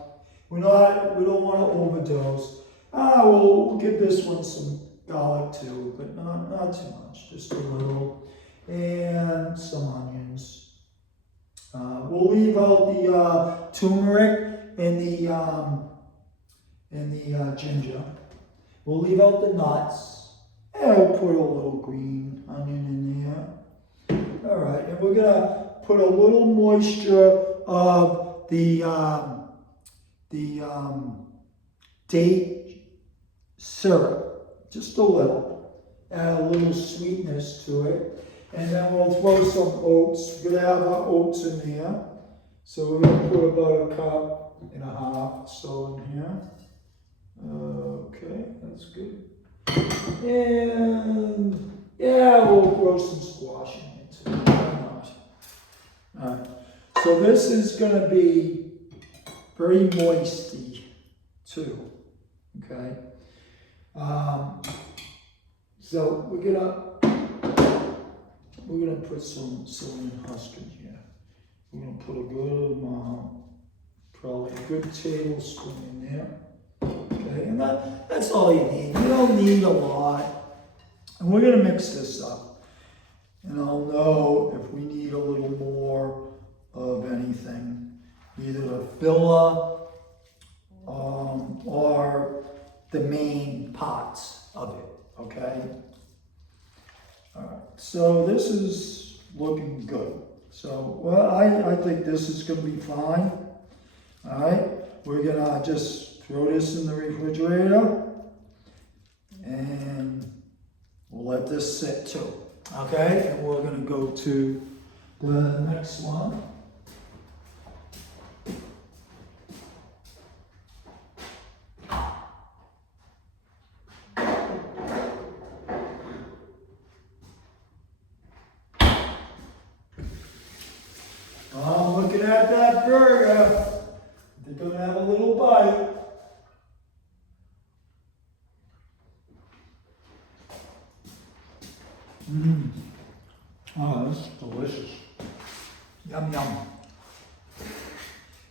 We don't want to overdose. We'll give this one some garlic too, but not too much, just a little. And some onions. We'll leave out the turmeric and the ginger. We'll leave out the nuts. And we'll put a little green onion in there. All right, and we're gonna put a little moisture of the date syrup, just a little, add a little sweetness to it, and then we'll throw some oats. We're gonna have our oats in there, so we're gonna put about a cup and a half or so in here. Okay, that's good. And yeah, we'll throw some squash in it too. Why not? All right, so this is gonna be very moisty too, okay? So we're gonna put some psyllium husk in here. We're gonna put a good amount, probably a good tablespoon in there, Okay, and that's all you need. You don't need a lot. And we're gonna mix this up. And I'll know if we need a little more of anything, either the filler or the main parts of it, okay? All right, so this is looking good. So, well, I think this is gonna be fine. All right, we're gonna just throw this in the refrigerator and we'll let this sit too. Okay, and we're gonna go to the next one. I'm looking at that burger. They're gonna have a little bite. Mmm. Oh, that's delicious. Yum, yum.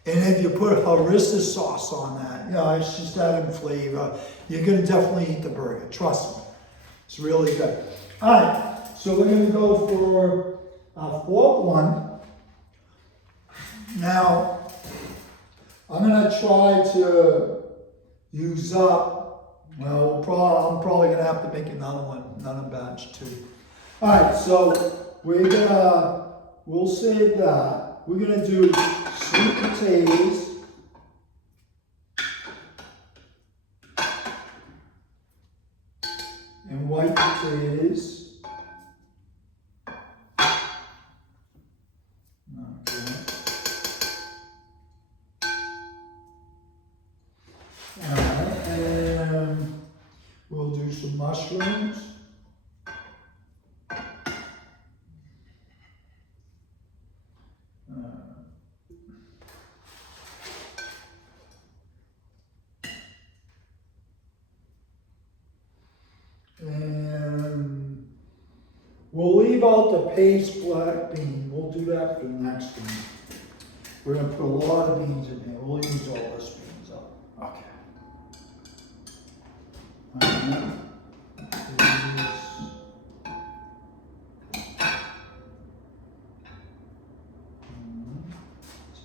And if you put harissa sauce on that, yeah, it's just adding flavor. You're gonna definitely eat the burger, trust me. It's really good. All right, so we're gonna go for our fourth one. Now, I'm gonna try to use up, well, I'm probably gonna have to make another one, another batch too. All right, so we'll save that. We're gonna do sweet potatoes. And white potatoes. Okay. And we'll do some mushrooms. And we'll leave out the paste black bean. We'll do that for the next one. We're going to put a lot of beans in here. We'll use all this beans up. Okay.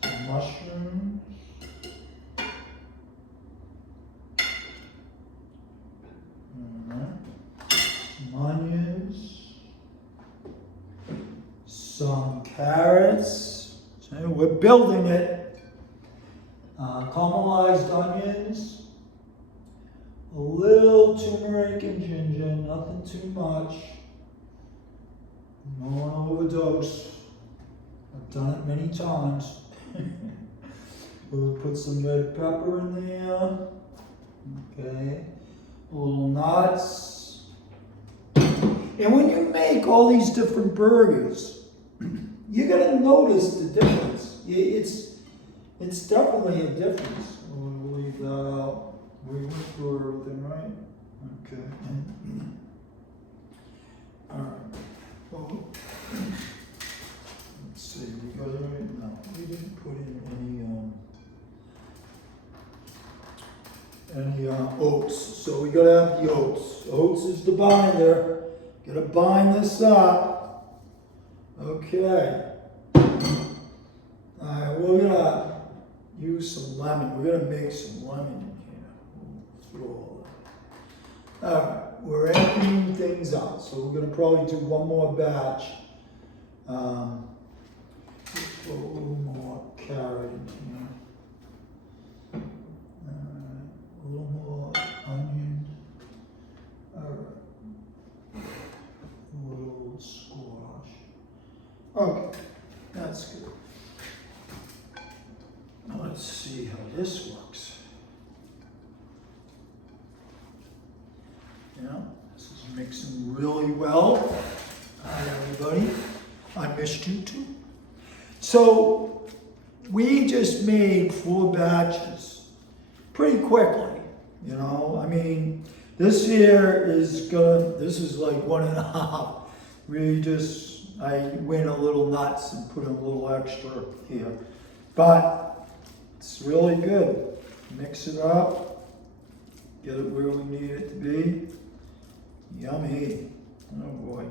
Some mushrooms. Some onions. Some carrots. So we're building it. Caramelized onions. A little turmeric and ginger, nothing too much. You don't want to overdose. I've done it many times. We'll put some red pepper in there. Okay. A little nuts. And when you make all these different burgers, you're gonna notice the difference. It's definitely a difference. We'll leave that out. We went through everything, right? Okay. All right. Well, let's see. We got it. No, we didn't put in any oats. So we gotta have the oats. Oats is the binder. Gotta bind this up. Okay. All right. We're gonna use some lemon. We're gonna make some lemon in here. We'll throw all that. All right. We're emptying things out, so we're gonna probably do one more batch. Put a little more carrot in here. A little more onion. All right. A little squash. Okay, that's good. Now let's see how this works. Yeah, this is mixing really well. Hi, everybody. I missed you too. So, we just made 4 batches pretty quickly, you know. I mean, this here is this is like 1.5. I went a little nuts and put in a little extra here. But, it's really good. Mix it up. Get it where we need it to be. Yummy. Oh boy.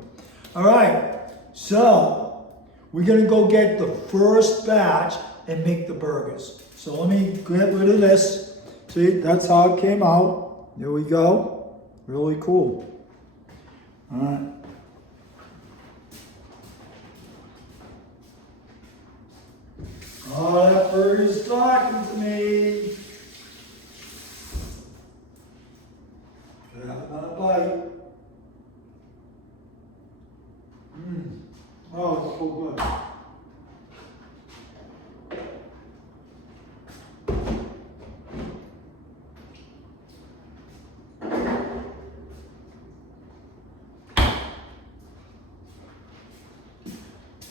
All right, so we're gonna go get the first batch and make the burgers. So let me get rid of this. See, that's how it came out. There we go. Really cool. All right. Oh, that burger's talking to me. Have another bite. Oh, it's so good.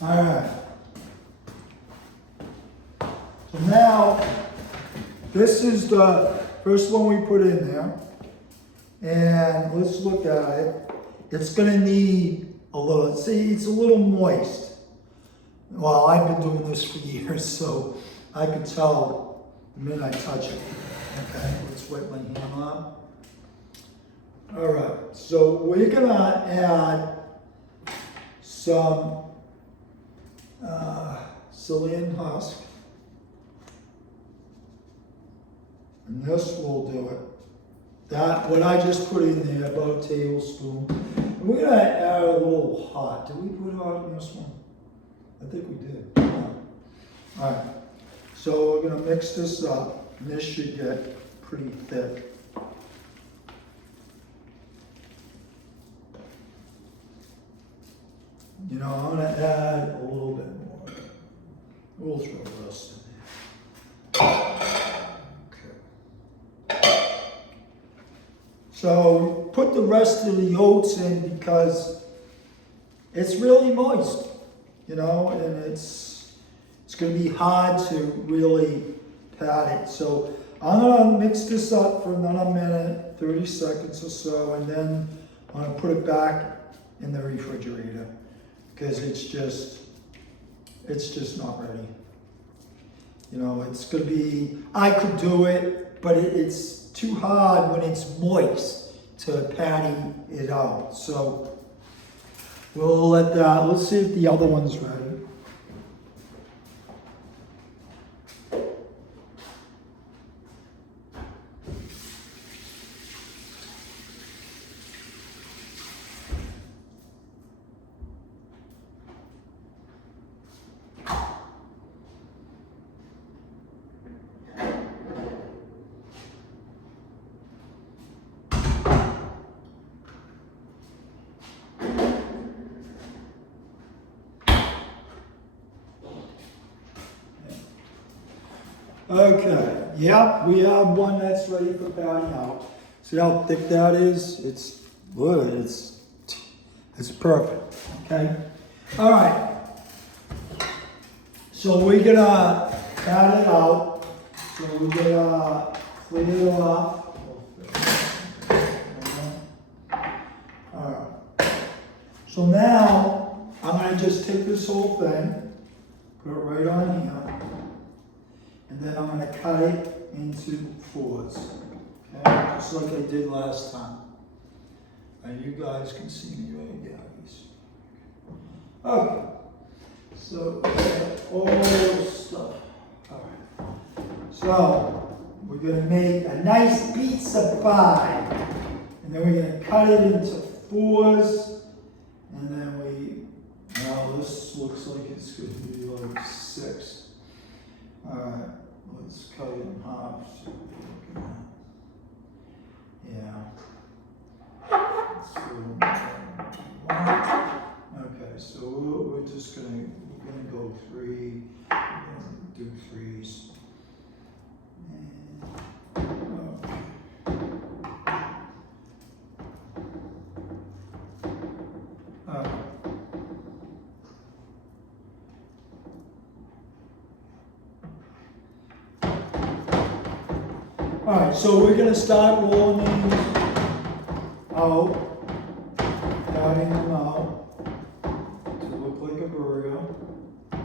All right. So now, this is the first one we put in there. And let's look at it. It's gonna need a little, see, it's a little moist. Well, I've been doing this for years, so I can tell the minute I touch it. Okay, let's wipe my hand off. All right, so we're gonna add some psyllium husk. And this will do it. That, what I just put in there, about a tablespoon. And we're gonna add a little hot. Did we put hot in this one? I think we did. Yeah. All right, so we're gonna mix this up. And this should get pretty thick. You know, I'm gonna add a little bit more. We'll throw the rest in there. So put the rest of the oats in because it's really moist, you know, and it's going to be hard to really pat it. So I'm going to mix this up for another minute, 30 seconds or so, and then I'm going to put it back in the refrigerator because it's just not ready. You know, it's going to be, I could do it, but it's too hard when it's moist to patty it out. So we'll let that, let's see if the other one's ready. Okay, yeah, we have one that's ready for patting out. See how thick that is? It's good, it's perfect, okay? All right, so we're gonna pat it out. So we're gonna clean it off. All right, so now I'm gonna just take this whole thing, put it right on here. And then I'm going to cut it into fours, okay? Just like I did last time. And you guys can see me right here. Okay, so all this stuff. All right. So we're going to make a nice pizza pie. And then we're going to cut it into fours. And then now this looks like it's going to be like 6. All right. Let's cut it in half. Yeah. Okay, so we're just gonna go 3. We're gonna do 3s. All right, so we're going to start rolling these out, patting them out to look like a burger. All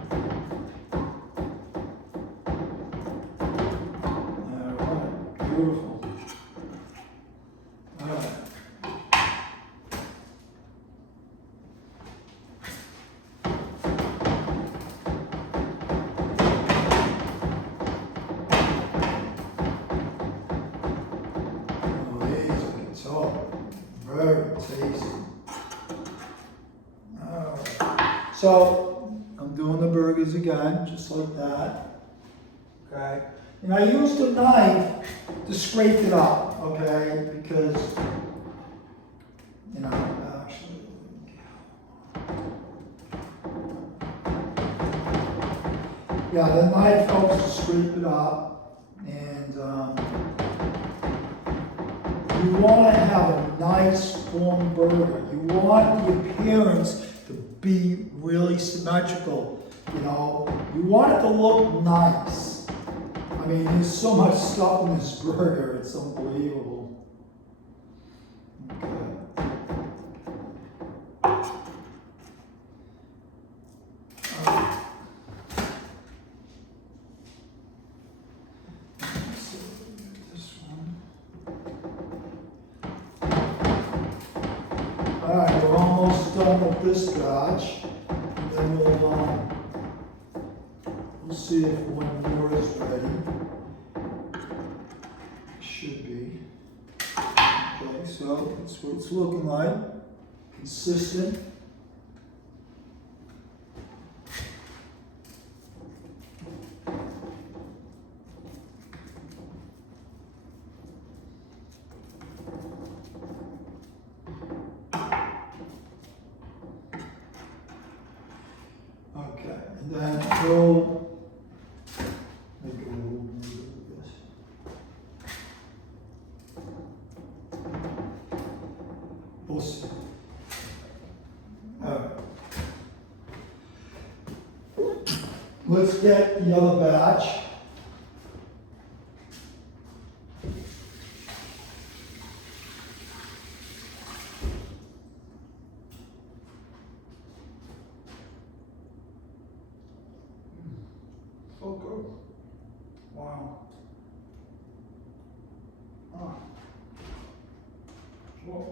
right, beautiful. Very tasty. Alright. So, I'm doing the burgers again, just like that. Okay. And I used a knife to scrape it up, okay? Because, you know, actually. Yeah, the knife helps to scrape it up. And you want to have a nice form burger. You want the appearance to be really symmetrical. You know, you want it to look nice. I mean, there's so much stuff in this burger, it's unbelievable. Okay. So, this one. Alright, we're almost done with this batch. And then we'll see if one more is ready. Should be. Okay, so that's what it's looking like. Consistent. Okay, and then we'll make a little bit of this. We'll see. Alright. Let's get the other batch. So good. Wow. Ah. Well.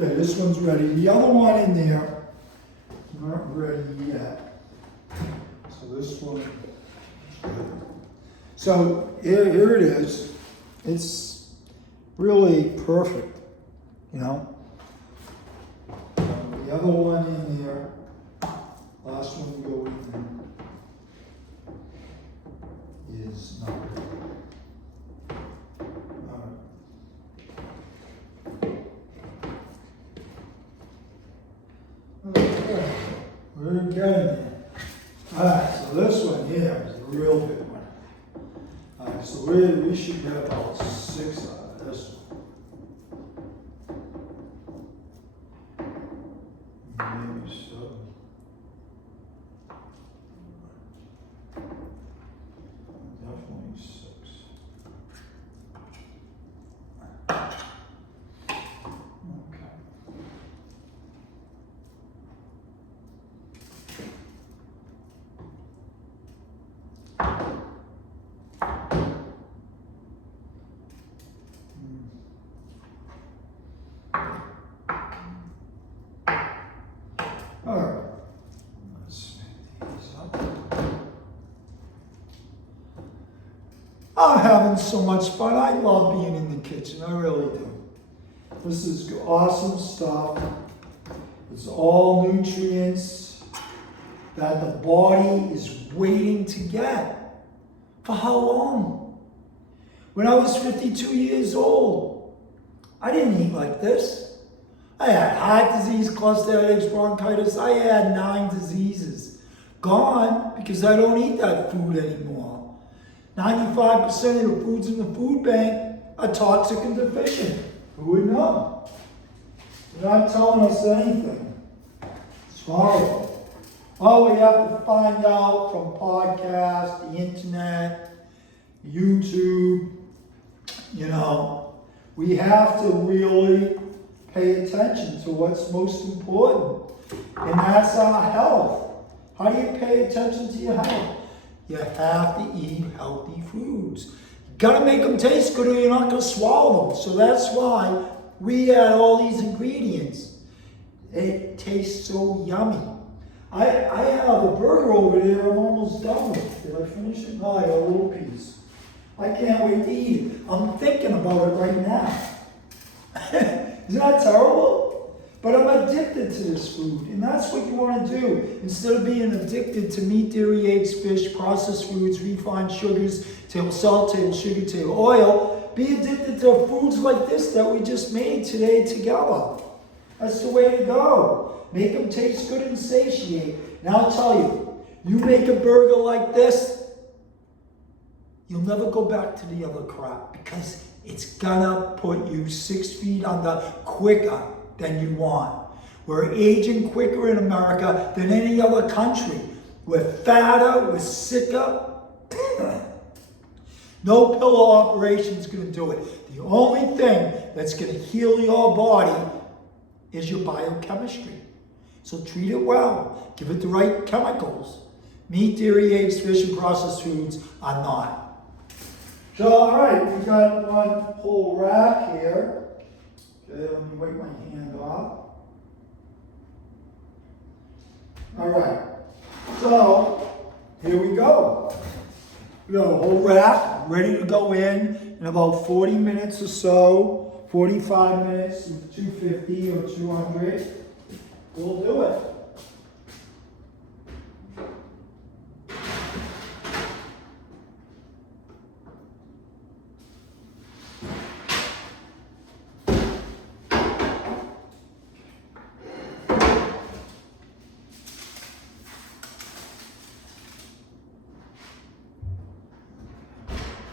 Okay, this one's ready. The other one in there, not ready yet. So this one is good. So here it is. It's really perfect, you know. The other one in there, last one to go in is not ready. Okay, we're getting there. Alright, so this one here is a real big one. Alright, so we should get about 6 out of this one. Maybe 7. Definitely 6. Alright, let's make these up. I'm having so much fun. I love being in the kitchen. I really do. This is awesome stuff. It's all nutrients that the body is waiting to get. For how long? When I was 52 years old, I didn't eat like this. I had heart disease, cholestatic bronchitis. I had 9 diseases. Gone because I don't eat that food anymore. 95% of the foods in the food bank are toxic and deficient. Who would know? They're not telling us anything. It's horrible. All we have to find out from podcasts, the internet, YouTube, you know, we have to really pay attention to what's most important, and that's our health. How do you pay attention to your health? You have to eat healthy foods. You gotta make them taste good or you're not gonna swallow them. So that's why we add all these ingredients. It tastes so yummy. I have a burger over there I'm almost done with. Did I finish it? No, I got a little piece. I can't wait to eat it. I'm thinking about it right now. Isn't that terrible? But I'm addicted to this food, and that's what you want to do. Instead of being addicted to meat, dairy, eggs, fish, processed foods, refined sugars, table salt, table sugar, table oil, be addicted to foods like this that we just made today together. That's the way to go. Make them taste good and satiate. Now I'll tell you, you make a burger like this, you'll never go back to the other crap because it's gonna put you 6 feet under quicker than you want. We're aging quicker in America than any other country. We're fatter, we're sicker. No pillow operation is gonna do it. The only thing that's gonna heal your body is your biochemistry. So treat it well. Give it the right chemicals. Meat, dairy, eggs, fish, and processed foods are not. So, all right, we got one whole rack here. Okay, let me wipe my hand off. All right, so here we go. We got a whole rack ready to go in about 40 minutes or so, 45 minutes, 250 or 200. We'll do it.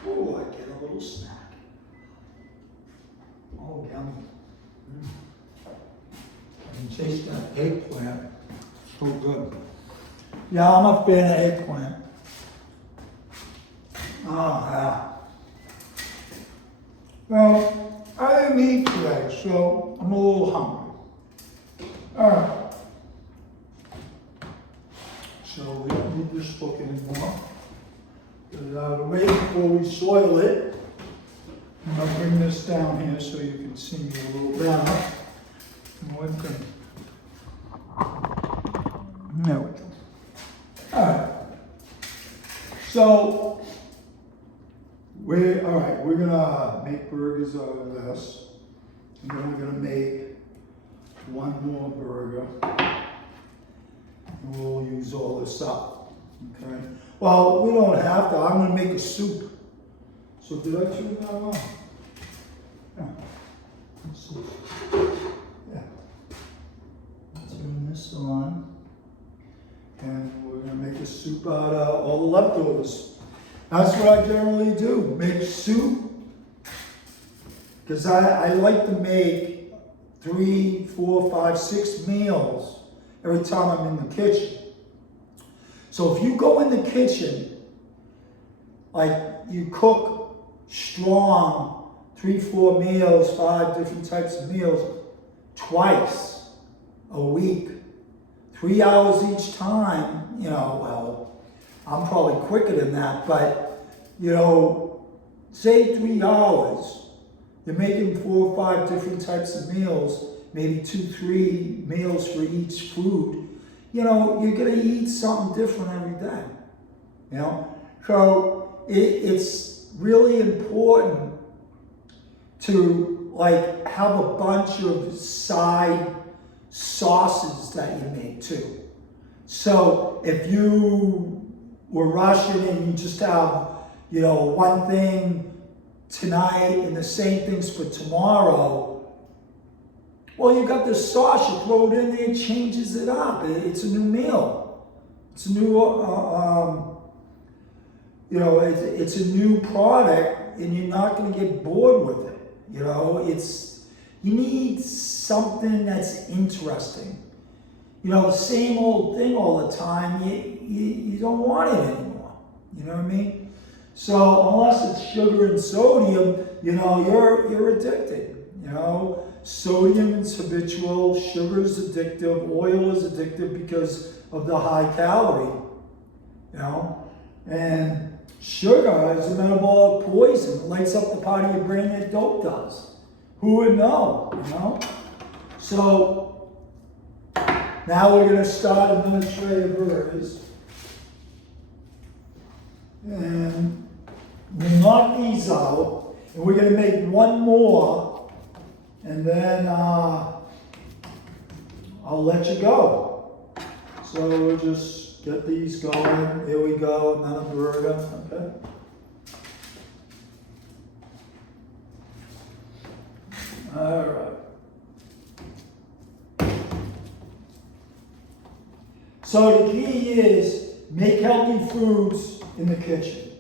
Oh, I get a little snack. Oh, yummy. I can taste that eggplant. So good. Yeah, I'm a fan of eggplant. Oh, yeah. Well, I didn't eat today, so I'm a little hungry. All right. So we don't need this book anymore. Get it out of the way before we soil it. I'm going to bring this down here so you can see me a little better. And one thing. There we go. All right. So, we're going to make burgers out of this. And then we're going to make one more burger. And we'll use all this up. Okay? Well, we don't have to. I'm going to make a soup. So did I turn that on? Yeah. Let's see. Yeah. Turn this on. And we're going to make a soup out of all the leftovers. That's what I generally do. Make soup. Because I like to make 3, 4, 5, 6 meals every time I'm in the kitchen. So if you go in the kitchen, like you cook strong 3, 4 meals, 5 different types of meals twice a week, 3 hours each time, well, I'm probably quicker than that, but, say 3 hours, you're making 4 or 5 different types of meals, maybe 2, 3 meals for each food. You're going to eat something different every day, So it's really important to have a bunch of side sauces that you make too. So if you were rushing and you just have, one thing tonight and the same things for tomorrow, well, you got this sauce, you throw it in there, it changes it up. It's a new meal. It's a new, it's a new product, and you're not going to get bored with it. You need something that's interesting. The same old thing all the time, you don't want it anymore. You know what I mean? So unless it's sugar and sodium, you're addicted. Sodium is habitual, sugar is addictive, oil is addictive because of the high calorie. And sugar is a metabolic poison. It lights up the part of your brain that dope does. who would know, you know? So, now we're gonna start administrative burgers. And we'll knock these out, and we're gonna make one more, and then, I'll let you go. So we'll just get these going. Here we go, another burger, okay? All right. So the key is make healthy foods in the kitchen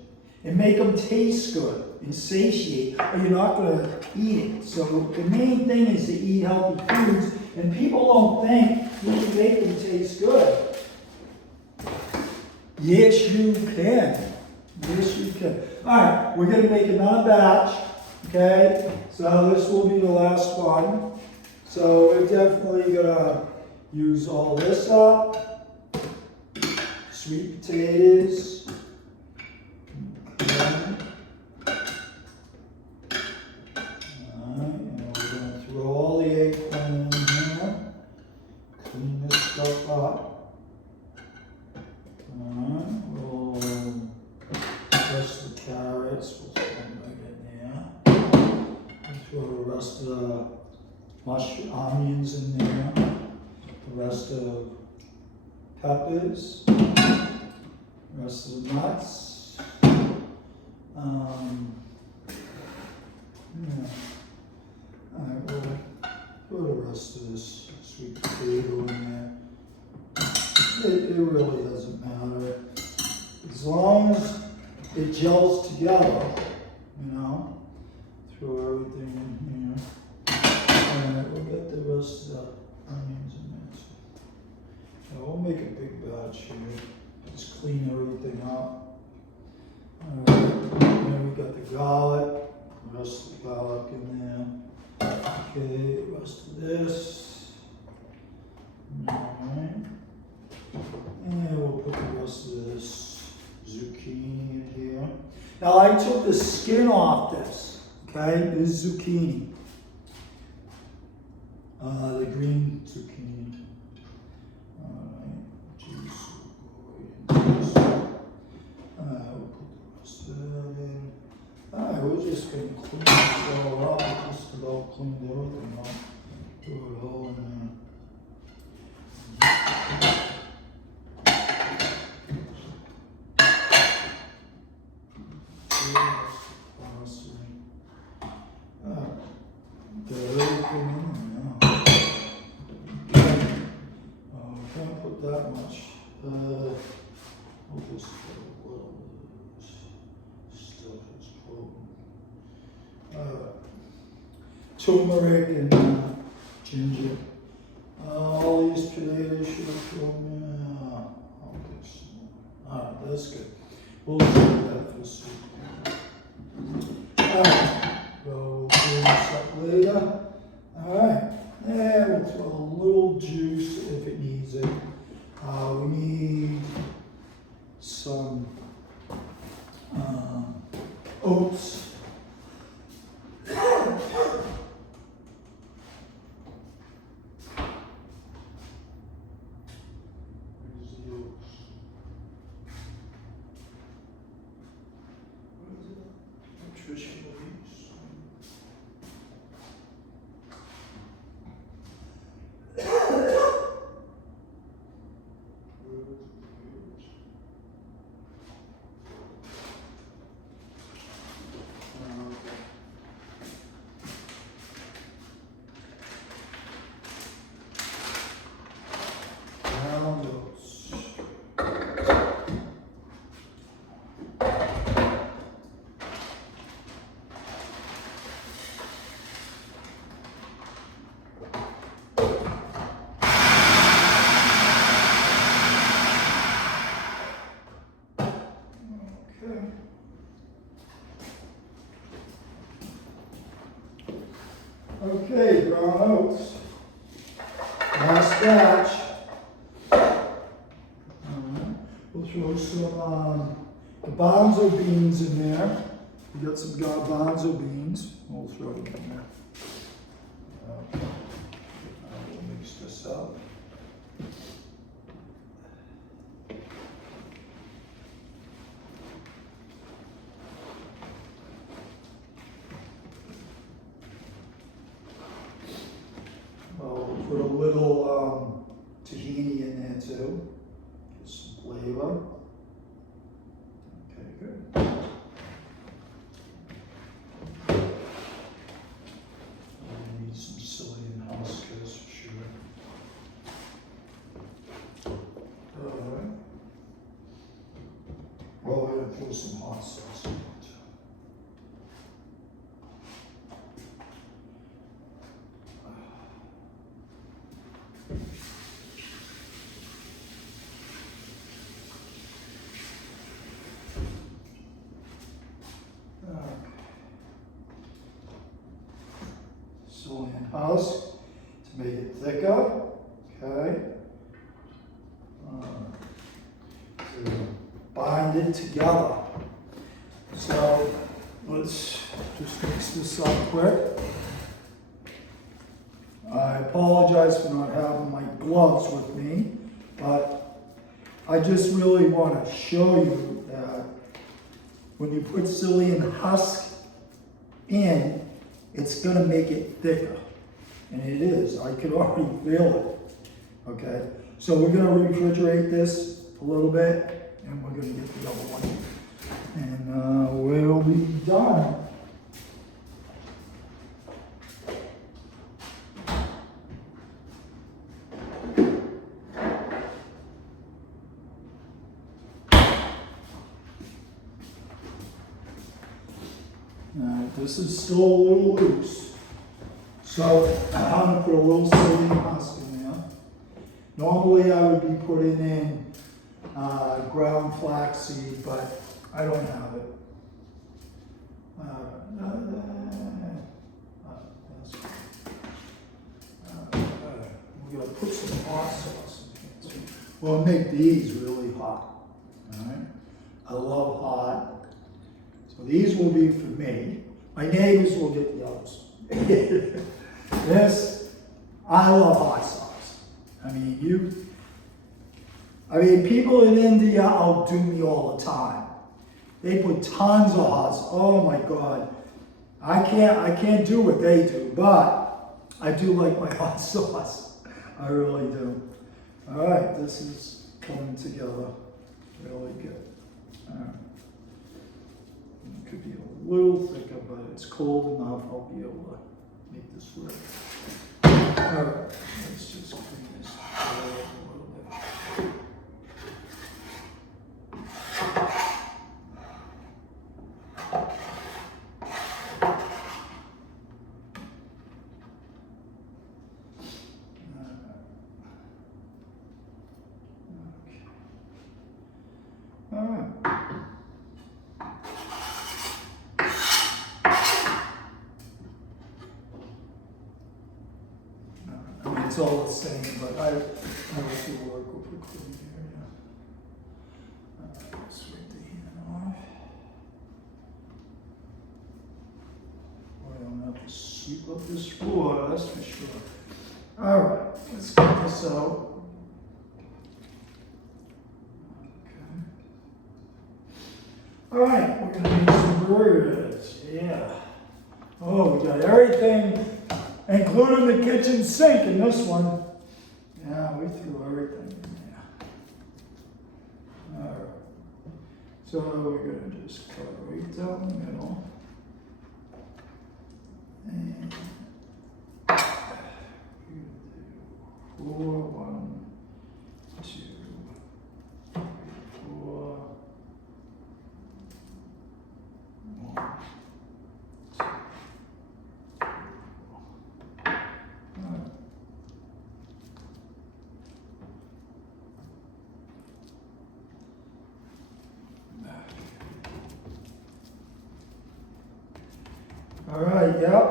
and make them taste good and satiate, or you're not going to eat it. So the main thing is to eat healthy foods, and people don't think you can make them taste good. Yes, you can. Yes, you can. All right, we're going to make another batch. Okay, so this will be the last one. So we're definitely gonna use all this up. Sweet potatoes. Okay. Alright, and we're gonna throw all the eggplant in here. Clean this stuff up. Alright, we'll press the carrots. We'll throw them right in there. Throw the rest of the onions in there, the rest of peppers, the rest of the nuts. Yeah. All right, we'll throw the rest of this sweet potato in there. It really doesn't matter. As long as it gels together, you know. Throw everything in here. Alright, we'll get the rest of the onions in there. So we'll make a big batch here. Just clean everything up. Alright, then we got the garlic. The rest of the garlic in there. Okay, the rest of this. Alright. And we'll put the rest of this zucchini in here. Now I took the skin off this. Okay, this is zucchini. The green zucchini. Alright, juice will go right into this. We'll put the rest of that in. Alright, we're just going to clean this all up. Just about cleaned everything up. Throw it all in there. Can't put that much. We'll just put a little bit of stuff is turmeric and ginger. All these potatoes should have thrown in. I'll get some more. Alright, that's good. We'll do that for soup. Alright, we'll clean this up later. Alright, yeah, we'll throw a little juice if it needs it. We need some oats. Nutritional use. Ground oats. Okay, brown oats. Last batch. We'll throw some garbanzo beans in there. We got some garbanzo beans. We'll throw them in there. too. Get some flavor. Okay, good. I need some Sicilian Huskers for sure. Alright. Well, we're gonna throw some hot sauce in there too. Sicilian husk to make it thicker. Okay. To bind it together. So let's just mix this up quick. I apologize for not having my gloves with me, but I just really want to show you that when you put Sicilian husk in, it's going to make it thicker. And it is. I can already feel it. Okay? So we're going to refrigerate this a little bit, and we're going to get the other one. And we'll be done. This is still a little loose. So I'm going to put a little Sicilian husk in there. Normally I would be putting in ground flaxseed, but I don't have it. We're going to put some hot sauce in here. We'll make these really hot. All right? I love hot. So these will be for me. My neighbors will get the others. This, I love hot sauce. I mean, people in India outdo me all the time. They put tons of hot sauce. Oh my God. I can't do what they do, but I do like my hot sauce. I really do. All right, this is coming together really good. All right. It could be a little thicker, but it's cold enough. I'll be able to make this work. All right, let's just clean this up a little bit. All right. It's all the same, but I like to work over clean here. Yeah. Let's rip the hand off. Boy, I'm gonna have to sweep up this floor, that's for sure. All right, let's get this out. All right, we're gonna make some burgers. Yeah. Oh, we got everything, including the kitchen sink in this one. Yeah, we threw everything in there. All right. So we're gonna just cut right down the middle. And we're gonna do 4, 1, 2, 3, 4. All right, yep.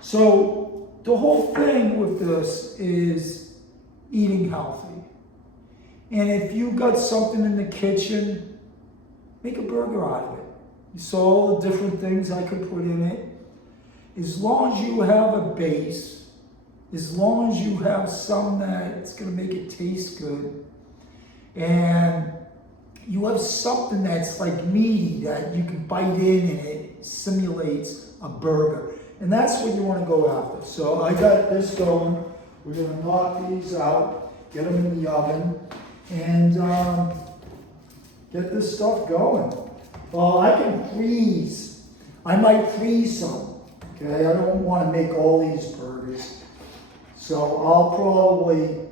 So the whole thing with this is eating healthy. And if you got something in the kitchen, make a burger out of it. You saw all the different things I could put in it. As long as you have a base, as long as you have some that's going to make it taste good, and you have something that's like meaty that you can bite in and it simulates a burger. And that's what you want to go after. So I got this going. We're going to knock these out. get them in the oven, and get this stuff going. Well, I can freeze. I might freeze some. Okay, I don't want to make all these burgers. So I'll probably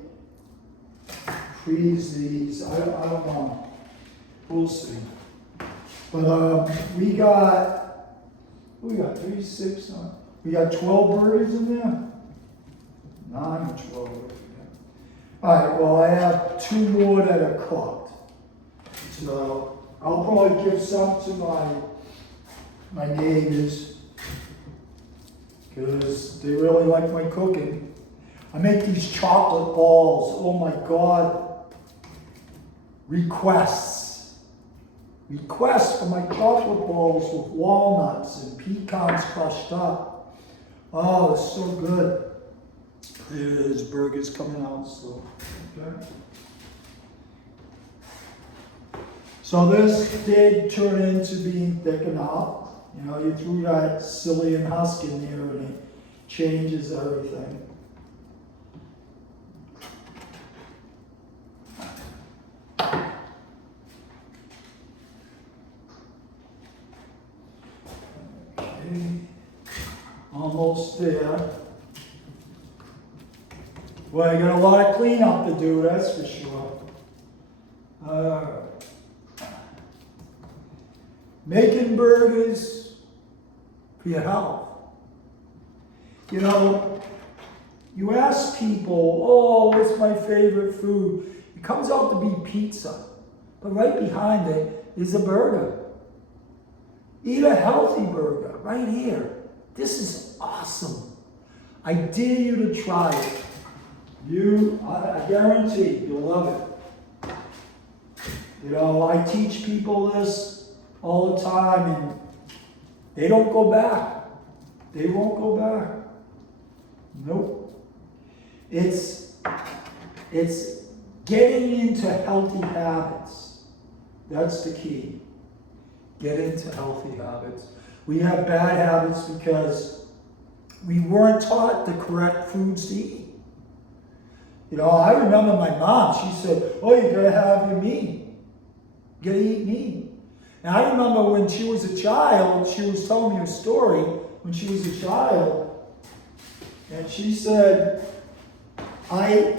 freeze these. I don't know. We'll see. But we got 3, 6, 9. We got 12 burgers in there. 9 or 12. All right. Well, I have 2 more that are cooked. So I'll probably give some to my neighbors because they really like my cooking. I make these chocolate balls. Oh my God. Requests for my chocolate balls with walnuts and pecans crushed up. Oh, it's so good. There's burgers coming out still. Okay. So this did turn into being thick enough. You know, you threw that psyllium husk in there and it changes everything. Okay, almost there. Well, you got a lot of cleanup to do, that's for sure. Making burgers for your health. You know, you ask people, oh, what's my favorite food? It comes out to be pizza. But right behind it is a burger. Eat a healthy burger right here. This is awesome. I dare you to try it. I guarantee you'll love it. You know, I teach people this all the time and they don't go back. They won't go back. Nope. It's getting into healthy habits. That's the key. Get into healthy habits. We have bad habits because we weren't taught the correct foods to eat. You know, I remember my mom, she said, oh, you gotta have your meat. You gotta eat meat. And I remember when she was a child, she was telling me a story when she was a child, and she said, I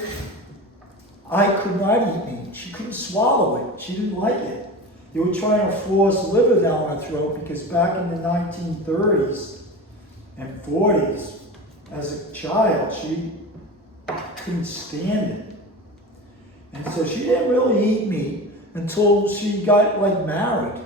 could not eat meat. She couldn't swallow it. She didn't like it. They were trying to force liver down her throat because back in the 1930s and 40s, as a child, she couldn't stand it. And so she didn't really eat meat until she got married.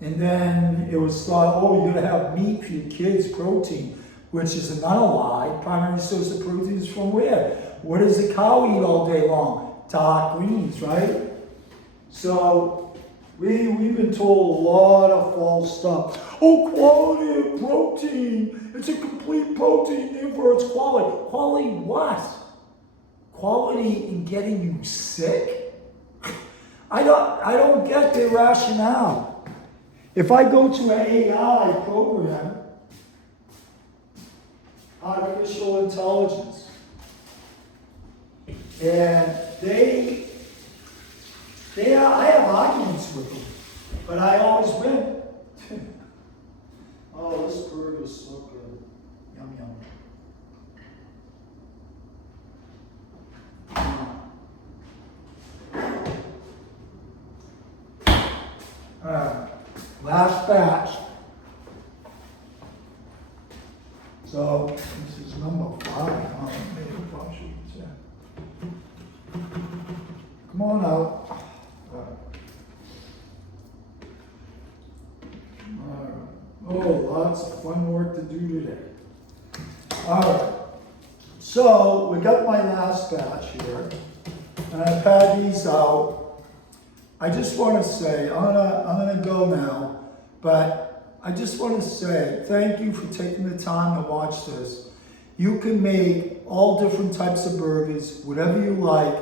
And then it was thought, oh, you're gonna have meat for your kids, protein, which is another lie. Primary source of protein is from where? What does the cow eat all day long? Dark greens, right? So we've been told a lot of false stuff. Oh, quality of protein. It's a complete protein, therefore it's quality. Quality what? Quality in getting you sick? I don't get the rationale. If I go to an AI program, artificial intelligence, and I have arguments with them, but I always win. Oh, this burger is so good. Yum, yum. Last batch. So this is number 5. Come on out. Oh, lots of fun work to do today. All right. So we got my last batch here, and I've had these out. I just want to say, I'm gonna go now, but I just want to say thank you for taking the time to watch this. You can make all different types of burgers, whatever you like,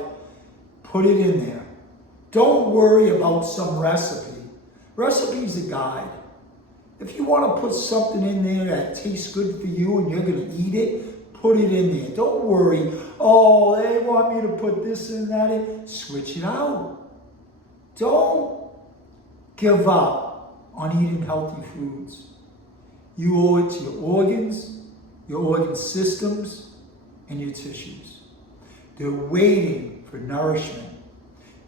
put it in there. Don't worry about some recipe. Recipe's a guide. If you want to put something in there that tastes good for you and you're going to eat it, put it in there. Don't worry. Oh, they want me to put this and that in. Switch it out. Don't give up on eating healthy foods. You owe it to your organs, your organ systems, and your tissues. They're waiting for nourishment.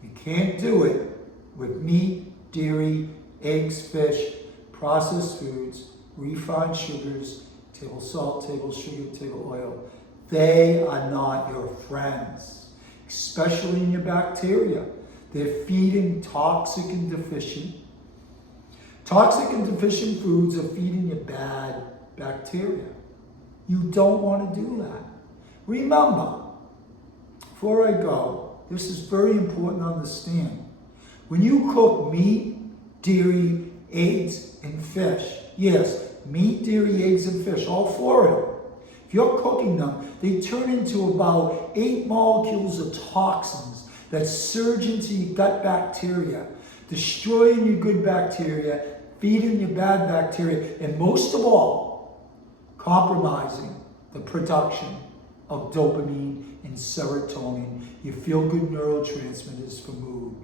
You can't do it with meat, dairy, eggs, fish, processed foods, refined sugars, table salt, table sugar, table oil. They are not your friends, especially in your bacteria. They're feeding toxic and deficient. Toxic and deficient foods are feeding your bad bacteria. You don't want to do that. Remember, before I go, this is very important to understand. When you cook meat, dairy, eggs, and fish, yes, meat, dairy, eggs, and fish, all four of them. If you're cooking them, they turn into about 8 molecules of toxins that surge into your gut bacteria, destroying your good bacteria, feeding your bad bacteria, and most of all, compromising the production of dopamine and serotonin, your feel-good neurotransmitters for mood.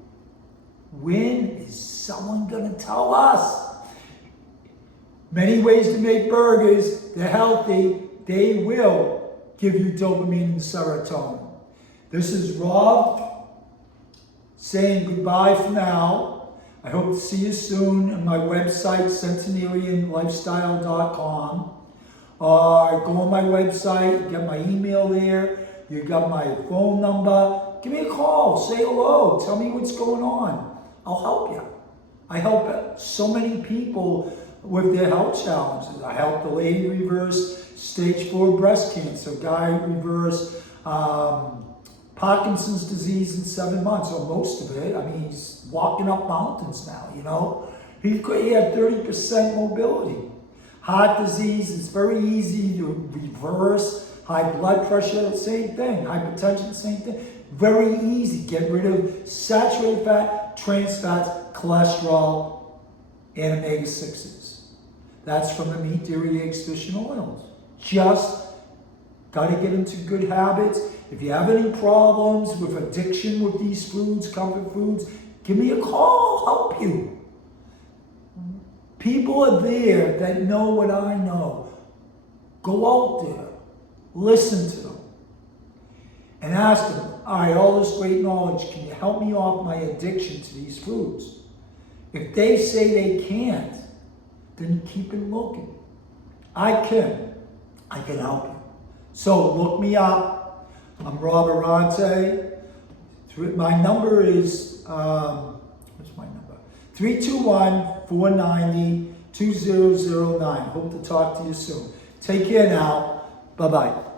When is someone going to tell us? Many ways to make burgers. They're healthy. They will give you dopamine and serotonin. This is Rob saying goodbye for now. I hope to see you soon on my website, centenarianlifestyle.com. Go on my website, get my email there. You got my phone number. Give me a call. Say hello. Tell me what's going on. I'll help you. I help so many people with their health challenges. I helped a lady reverse stage 4 breast cancer, guy reverse Parkinson's disease in 7 months, or most of it. I mean, he's walking up mountains now, you know. He had 30% mobility. Heart disease is very easy to reverse. High blood pressure, same thing. Hypertension, same thing. Very easy. Get rid of saturated fat, trans fats, cholesterol, and omega-6s. That's from the meat, dairy, eggs, fish, and oils. Just got to get into good habits. If you have any problems with addiction with these foods, comfort foods, give me a call. I'll help you. People are there that know what I know. Go out there. Listen to them. And ask them, all right, all this great knowledge, can you help me off my addiction to these foods? If they say they can't, then keep it looking. I can help you. So look me up. I'm Rob Arante. My number is, what's my number? 321-490-2009. Hope to talk to you soon. Take care now. Bye-bye.